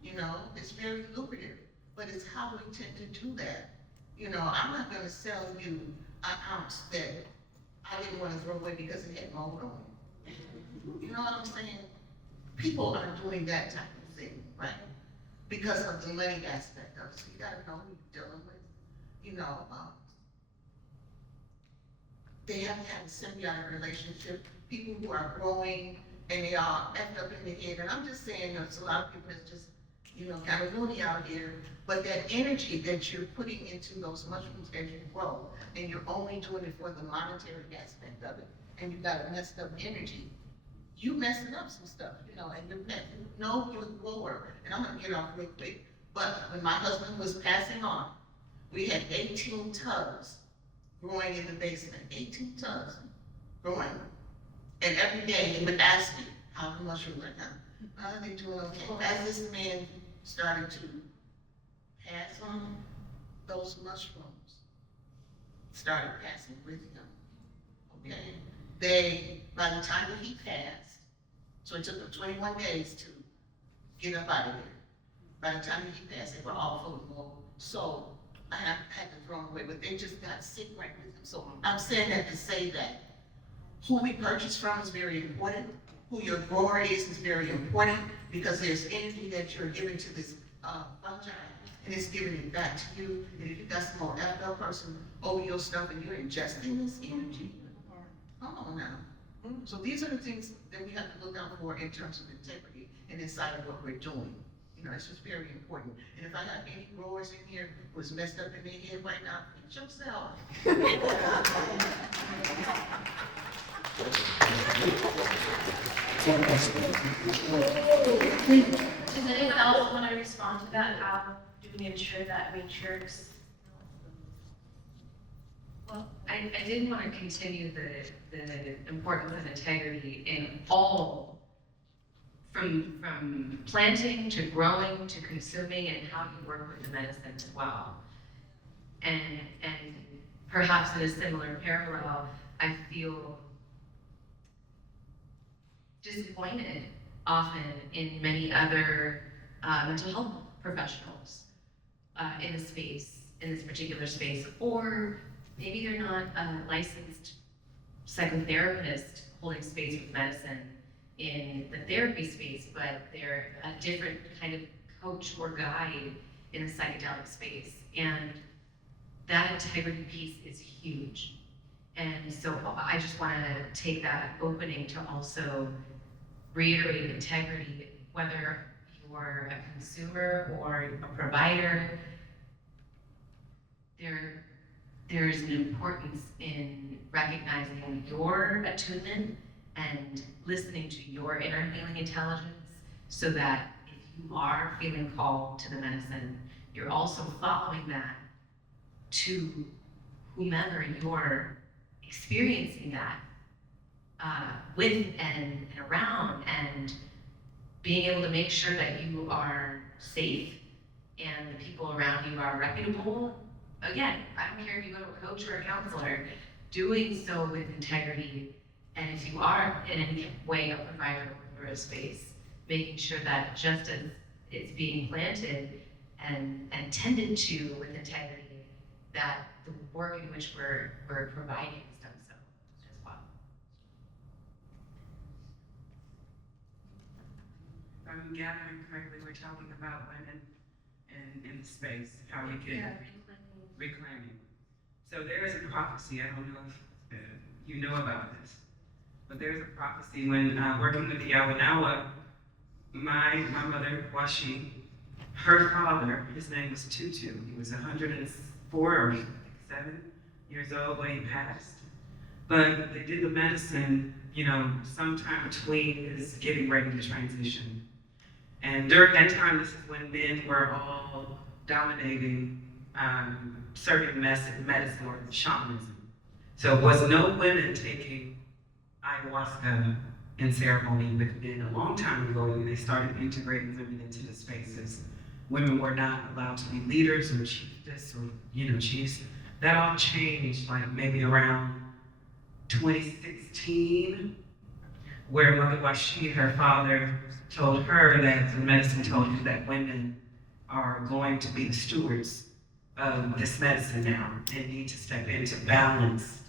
You know, it's very lucrative, but it's how we tend to do that. You know, I'm not gonna sell you an ounce that I didn't wanna throw away because it had mold on it. You know what I'm saying? People are doing that type of thing, right? Because of the money aspect of it. So you gotta know who you're dealing with. You know, they have to have a symbiotic relationship. People who are growing and they are effed up in the head. And I'm just saying, there's a lot of people that's just, you know, kind of loony out here. But that energy that you're putting into those mushrooms as you grow, and you're only doing it for the monetary aspect of it, and you got a messed up energy, you messing up some stuff, you know, and you're a grower. And I'm gonna get off real quick. But when my husband was passing on, we had 18 tubs growing in the basement, 18 tubs growing. And every day he would ask me, how the mushrooms are coming? Are they doing okay? As this man started to pass on, those mushrooms started passing with him, okay? By the time that he passed, so it took him 21 days to get up out of there. By the time that he passed, they were all full of mold. So I had to throw them away, but they just got sick right with them. So I'm saying that to say that who we purchase from is very important. Who your grower is very important, because there's energy that you're giving to this fungi, and it's giving it back to you. And if you got some more FL person over your stuff and you're ingesting this energy, come on now. So these are the things that we have to look out for in terms of integrity and inside of what we're doing. You know, it's just very important. And if I have any growers in here who's messed up in their head right now, fix yourself. Does anyone else want to respond to that? How do we ensure that matrix? Well, I did want to continue the importance of integrity in all, from planting to growing to consuming, and how you work with the medicine as well. And perhaps in a similar parallel, I feel disappointed often in many other mental health professionals in this particular space, or maybe they're not a licensed psychotherapist holding space with medicine in the therapy space, but they're a different kind of coach or guide in the psychedelic space. And that integrity piece is huge. And so I just want to take that opening to also reiterate integrity, whether you're a consumer or a provider. There's an importance in recognizing your attunement and listening to your inner healing intelligence, so that if you are feeling called to the medicine, you're also following that to whomever you're experiencing that with and around, and being able to make sure that you are safe and the people around you are reputable. Again, I don't care if you go to a coach or a counselor, doing so with integrity. And if you are in any way a provider or a space, making sure that just as it's being planted and tended to with integrity, that the work in which we're providing is done so as well. If I'm gathering correctly, we're talking about women in the space, how we can reclaiming. So there is a prophecy, I don't know if you know about this, but there's a prophecy when working with the Yawanawa, my mother, Waxy, her father, his name was Tutu. He was 104 or 7 years old when he passed. But they did the medicine, you know, sometime between his getting ready to transition. And during that time, this is when men were all dominating certain medicine or shamanism. So it was no women taking ayahuasca in ceremony with men. A long time ago, when they started integrating women into the spaces, women were not allowed to be leaders or chieftess or, you know, chiefs. That all changed like maybe around 2016, where Mother Waxy, her father, told her that the medicine told her that women are going to be the stewards of this medicine now and need to step in to balance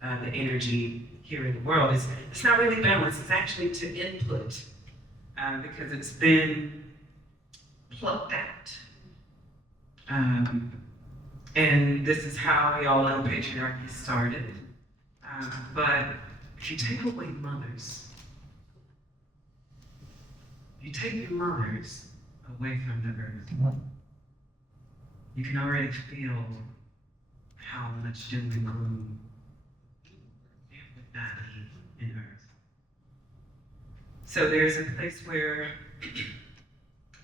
the energy here in the world. It's not really balance, it's actually to input because it's been plucked out. And this is how we all know patriarchy started. But if you take away mothers, you take your mothers away from the earth, you can already feel how much doom and gloom there would not be in earth. So there's a place where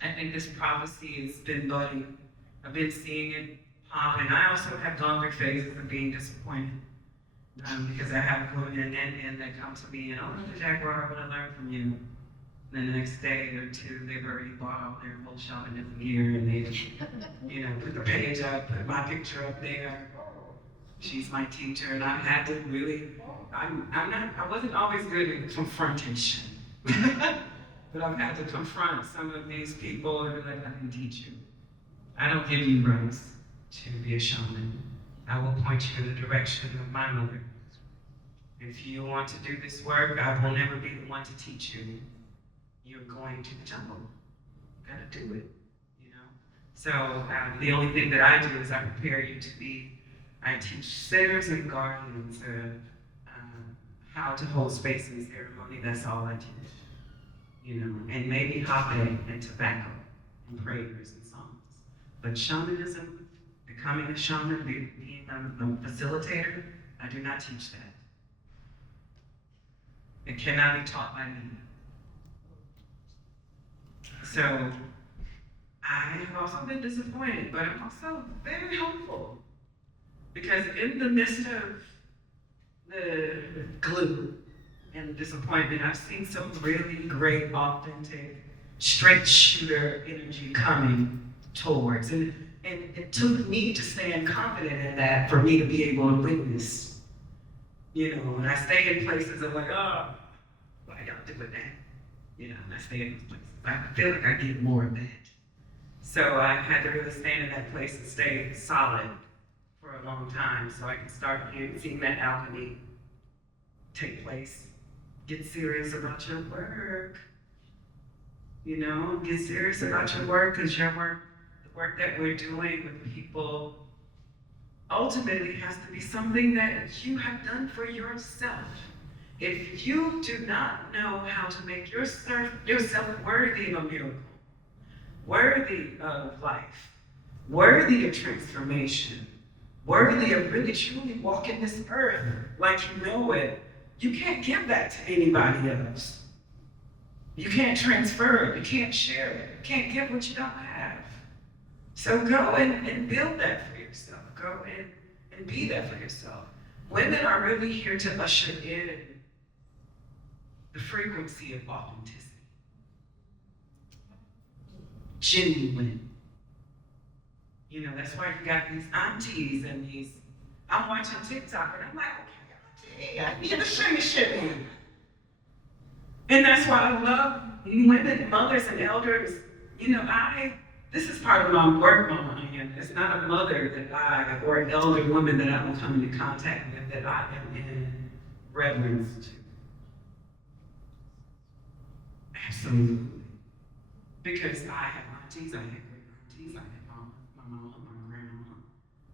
I think this prophecy has been budding. I've been seeing it pop, and I also have gone through phases of being disappointed. Because I have women and men that come to me and, oh, Mr. Jaguar, I want to learn from you. And then the next day or two, they've already bought all their whole shamanism gear and they, put the page up, put my picture up there. She's my teacher, and I've had to really, I wasn't always good at confrontation. But I've had to confront some of these people and be like, I can teach you. I don't give you rights to be a shaman. I will point you in the direction of my mother. If you want to do this work, I will never be the one to teach you. You're going to the jungle. You gotta do it, So the only thing that I do is I prepare you to be, I teach sitters and guardians how to hold space in ceremony. That's all I teach, and maybe hop-in and tobacco and prayers and songs. But shamanism, becoming a shaman, being a facilitator, I do not teach that. It cannot be taught by me. So, I have also been disappointed, but I'm also very hopeful. Because in the midst of the gloom and the disappointment, I've seen some really great, authentic, straight shooter energy coming towards. And it took me to stand confident in that for me to be able to witness. When I stay in places, I'm like, oh, why y'all doing that? And I stay in those places. I feel like I get more of that. So I had to really stand in that place and stay solid for a long time so I can start seeing that alchemy take place. Get serious about your work. Get serious about your work, because your work, the work that we're doing with people, ultimately has to be something that you have done for yourself. If you do not know how to make yourself worthy of a miracle, worthy of life, worthy of transformation, worthy of really truly walking this earth like you know it, you can't give that to anybody else. You can't transfer it, you can't share it, you can't give what you don't have. So go and build that for yourself. Go and be that for yourself. Women are really here to usher in the frequency of authenticity. Genuine. That's why you got these aunties and these, I'm watching TikTok and I'm like, okay, auntie, I need to show you shit. And that's why I love women, mothers, and elders. This is part of my work, Mama Ayana. It's not a mother that or an elder woman that I don't come into contact with that I am in reverence to. Absolutely. Because I have aunties, I have great aunties, I have my mama, my grandma.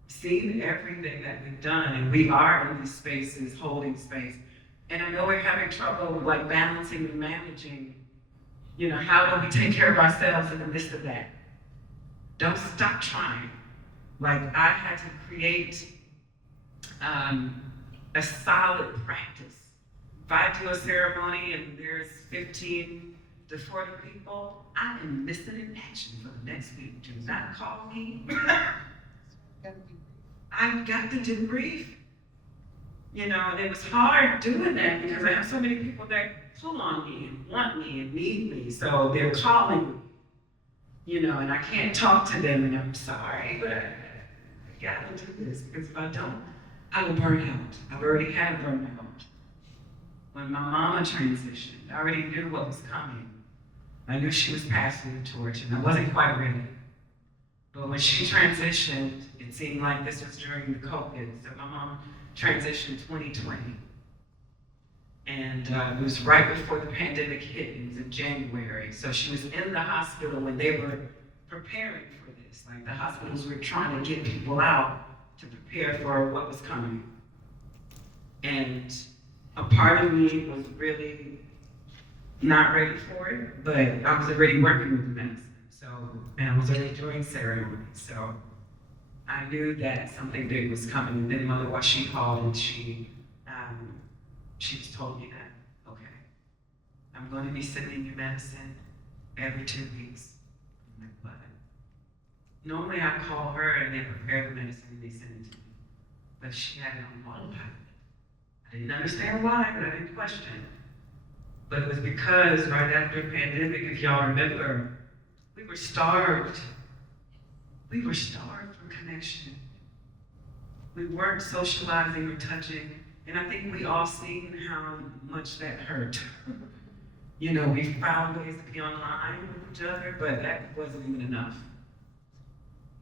Seen everything that we've done, and we are in these spaces, holding space. And I know we're having trouble balancing and managing, how do we take care of ourselves in the midst of that? Don't stop trying. I had to create a solid practice. If I do a ceremony and there's 15 to 40 people, I am missing in action for the next week. Do not call me. I've got to debrief. And it was hard doing that because I have so many people that pull on me and want me and need me. So they're calling me. And I can't talk to them, and I'm sorry, but I gotta do this, because if I don't, I will burn out. I've already had burnout. when my mama transitioned, I already knew what was coming. I knew she was passing the torch, and I wasn't quite ready. But when she transitioned, it seemed like this was during the COVID. So my mom transitioned 2020. And it was right before the pandemic hit. It was in January. So she was in the hospital when they were preparing for this. Like the hospitals were trying to get people out to prepare for what was coming. And a part of me was really not ready for it, but I was already working with the medicine. So, and I was already doing ceremony. So I knew that something big was coming. And then Mother Waxy called and she just told me that, okay, I'm going to be sending you medicine every 2 weeks. I'm like, what? Normally I call her and they prepare the medicine and they send it to me. But she had it on autopilot. I didn't understand why, but I didn't question it. But it was because right after the pandemic, if y'all remember, we were starved. We were starved for connection. We weren't socializing or touching. And I think we all seen how much that hurt. You know, we found ways to be online with each other, but that wasn't even enough.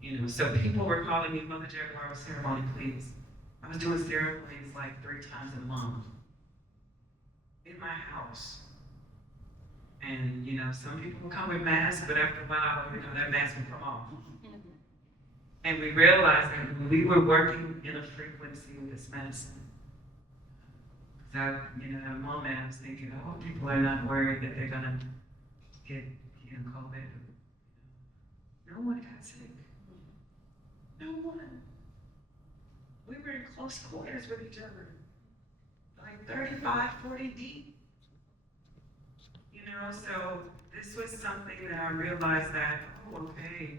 You know, so people were calling me Mother Jaguar ceremony, please. I was doing ceremonies like 3 times a month in my house. And, you know, some people would come with masks, but after a while, you know, that mask would come off. And we realized that when we were working in a frequency with this medicine, that, you know, at a moment I was thinking, oh, people are not worried that they're gonna get, you know, COVID. No one got sick. No one. We were in close quarters with each other, like 35, 40 deep. You know, so this was something that I realized that, oh, okay,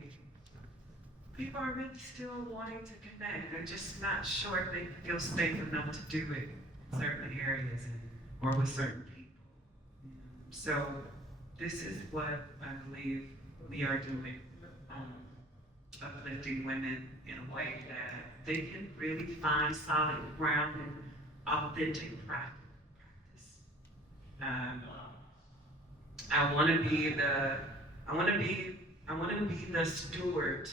people are really still wanting to connect. They're just not sure if they feel safe enough to do it in certain areas or with certain people. So this is what I believe we are doing, uplifting women in a way that they can really find solid ground and authentic practice. I want to be the steward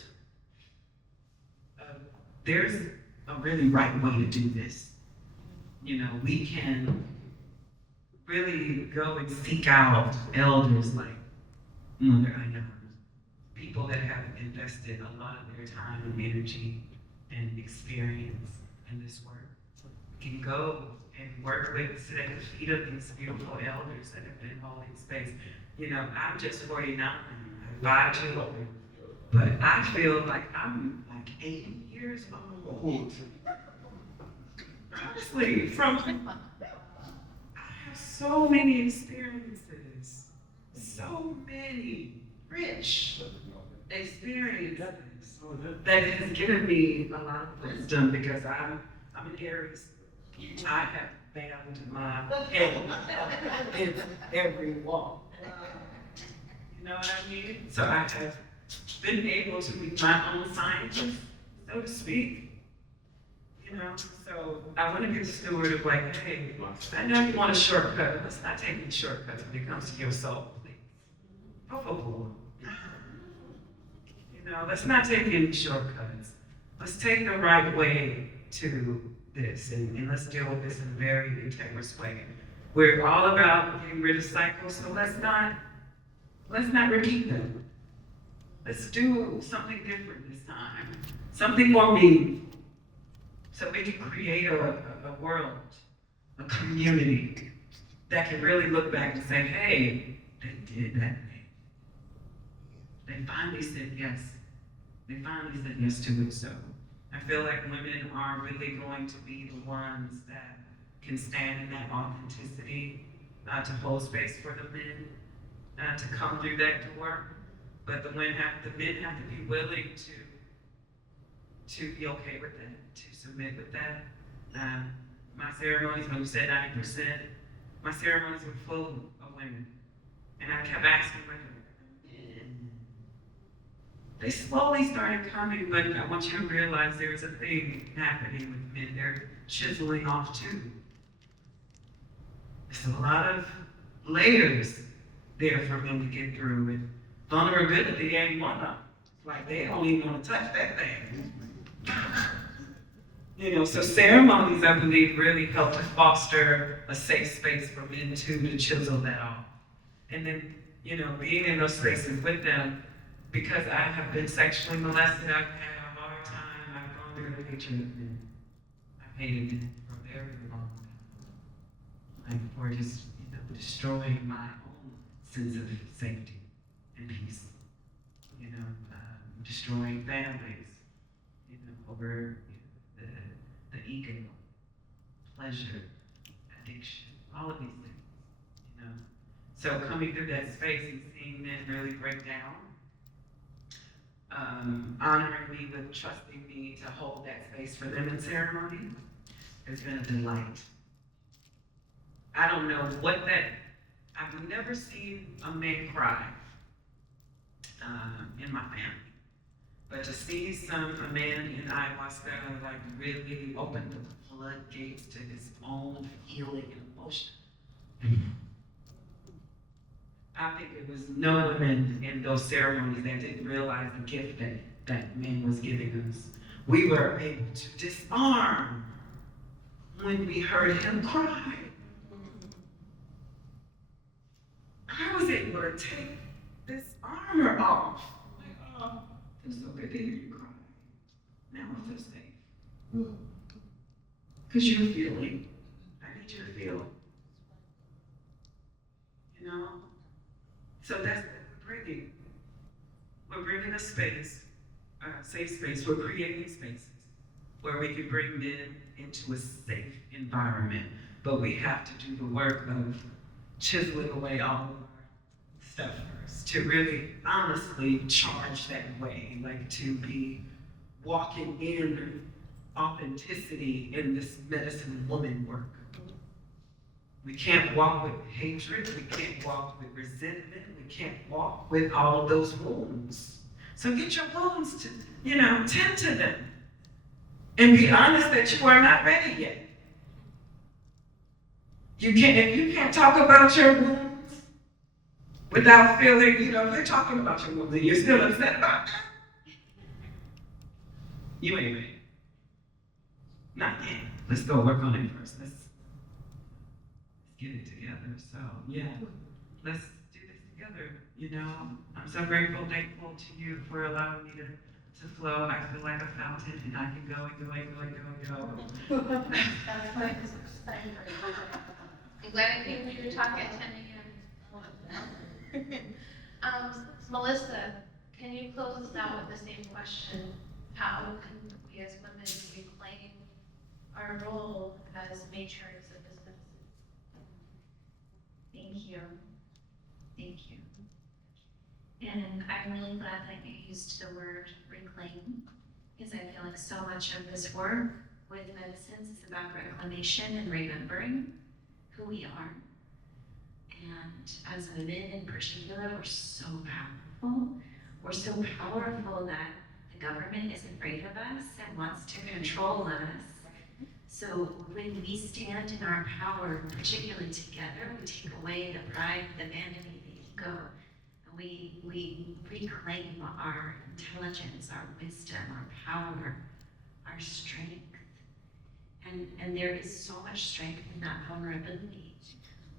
of, there's a really right way to do this. You know, we can really go and seek out elders like Mother Ayana, people that have invested a lot of their time and energy and experience in this work. We can go and work with, sit at the feet of these beautiful elders that have been holding space. You know, I'm just 49, I have 5 children, but I feel like I'm like 80 years old. Honestly, I have so many experiences, so many rich experiences that has given me a lot of wisdom because I'm an Aries. I have found my head in every wall. You know what I mean? So I have been able to be my own scientist, so to speak. You know, so I want to be the steward of like, hey, I know you want a shortcut. Let's not take any shortcuts when it comes to your soul, please. Oh. You know, let's not take any shortcuts. Let's take the right way to this, and let's deal with this in a very integrous way. We're all about getting rid of cycles, so let's not repeat them. Let's do something different this time, something more meaningful. So we can create a world, a community that can really look back and say, hey, they did that thing. They finally said yes. They finally said yes to it. So I feel like women are really going to be the ones that can stand in that authenticity, to hold space for the men, to come through that door. But the men have to be willing to be okay with that, to submit with that. My ceremonies, when you said 90%, my ceremonies were full of women. And I kept asking women. They slowly started coming, but I want you to realize there's a thing happening with men. They're chiseling off too. There's a lot of layers there for them to get through, and vulnerability ain't one of them. Like, they don't even want to touch that thing. So ceremonies, I believe, really help to foster a safe space for men to chisel that off. And then, being in those spaces with them, because I have been sexually molested, I've had a hard time, I've gone through the hatred of men. I've hated men for a very long time. Like, for just, destroying my own sense of safety and peace. Destroying families, over the ego, pleasure, addiction, all of these things, So coming through that space and seeing men really break down, honoring me with trusting me to hold that space for them in ceremony has been a delight. I don't know I've never seen a man cry in my family. But to see a man in ayahuasca like really open the floodgates to his own healing and emotion. I think it was no women in those ceremonies that didn't realize the gift that man was giving us. We were able to disarm when we heard him cry. I was able to take this armor off. It's so good to hear you cry. Now I feel safe. Because you're feeling. I need you to feel. So that's what we're bringing. We're bringing a space, a safe space. We're creating spaces where we can bring men into a safe environment. But we have to do the work of chiseling away all of our stuff first, to really honestly charge that way, like to be walking in authenticity in this medicine woman work. We can't walk with hatred, we can't walk with resentment, we can't walk with all of those wounds. So get your wounds to, tend to them. And be honest that you are not ready yet. If you can't talk about your wounds without feeling, you're talking about your wounds and you're still upset about that, you ain't ready. Not yet. Let's go work on it first. Let's get it together. So, let's do this together. I'm so grateful, thankful to you for allowing me to flow. I feel like a fountain and I can go and go and go and go and go. I'm glad I came to your talk at 10 a.m. Melissa, can you close us out with the same question? How can we as women reclaim our role as matriarchs of this medicine? Thank you. Thank you. And I'm really glad that you used the word reclaim, because I feel like so much of this work with medicines is about reclamation and remembering who we are. And as women in particular, we're so powerful. We're so powerful that the government is afraid of us and wants to control us. So when we stand in our power, particularly together, we take away the pride, the vanity, the ego. We reclaim our intelligence, our wisdom, our power, our strength. And there is so much strength in that vulnerability.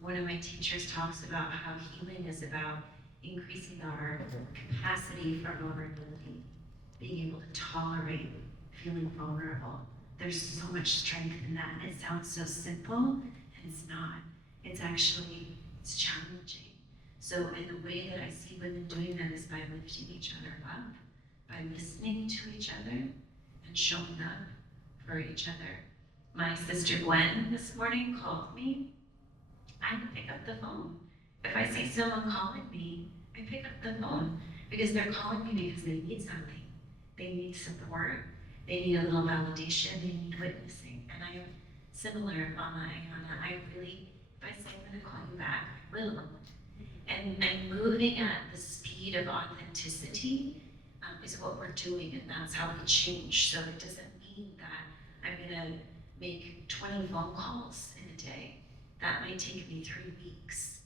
One of my teachers talks about how healing is about increasing our capacity for vulnerability, being able to tolerate feeling vulnerable. There's so much strength in that. It sounds so simple, and it's not. It's challenging. So in the way that I see women doing that is by lifting each other up, by listening to each other, and showing up for each other. My sister Gwen this morning called me. I had to pick up the phone. If I see someone calling me, I pick up the phone because they're calling me because they need something. They need support. They need a little validation. They need witnessing. And I am similar, Ayana. I really, if I say I'm going to call you back, I will. And moving at the speed of authenticity is what we're doing, and that's how we change. So it doesn't mean that I'm going to make 20 phone calls in a day. that might take me 3 weeks.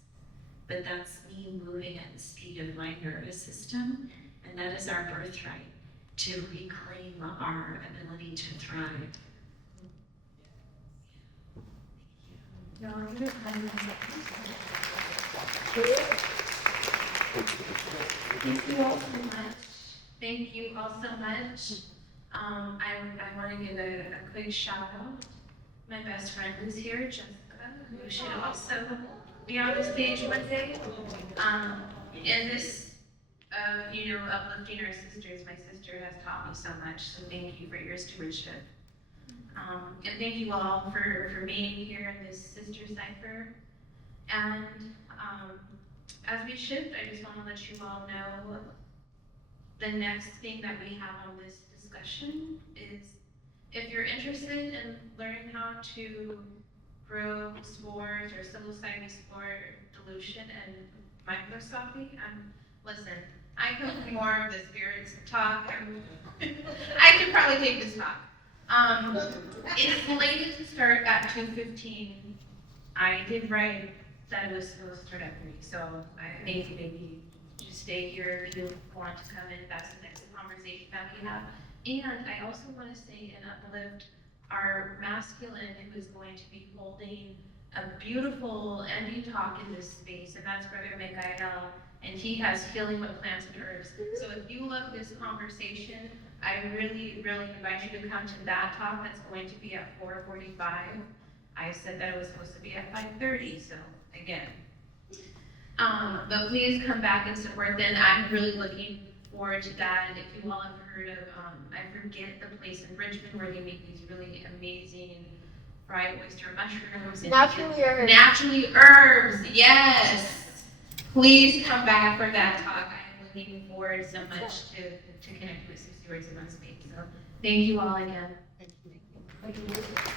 But that's me moving at the speed of my nervous system, and that is our birthright, to reclaim our ability to thrive. Thank you all so much. Thank you all so much. I want to give a quick shout out. My best friend who's here, Jessica, who should also be on the stage one day. And this, uplifting our sisters, my sister has taught me so much, so thank you for your stewardship. And thank you all for being here in this sister cipher. And as we shift, I just want to let you all know the next thing that we have on this discussion is if you're interested in learning how to grow spores or psilocybin spore dilution and microscopy, listen, I come from more of the spirits talk. I could probably take this talk. It's slated to start at 2:15. I did write that it was supposed to start at 3, so I think maybe just stay here if you want to come in. That's the next conversation that we have. And I also want to say and uplift our masculine who is going to be holding a beautiful ending talk in this space, and that's Brother Mikael, and he has healing with plants and herbs. So if you love this conversation, I really, really invite you to come to that talk. That's going to be at 4:45. I said that it was supposed to be at 5:30, so again. But please come back and support them. I'm really looking forward to that. And if you all have heard of, I forget the place in Richmond where they make these really amazing fried oyster mushrooms. Naturally herbs, yes. Please come back for that talk. I'm looking forward so much to connect with some stewards in my space. So thank you all again. Thank you.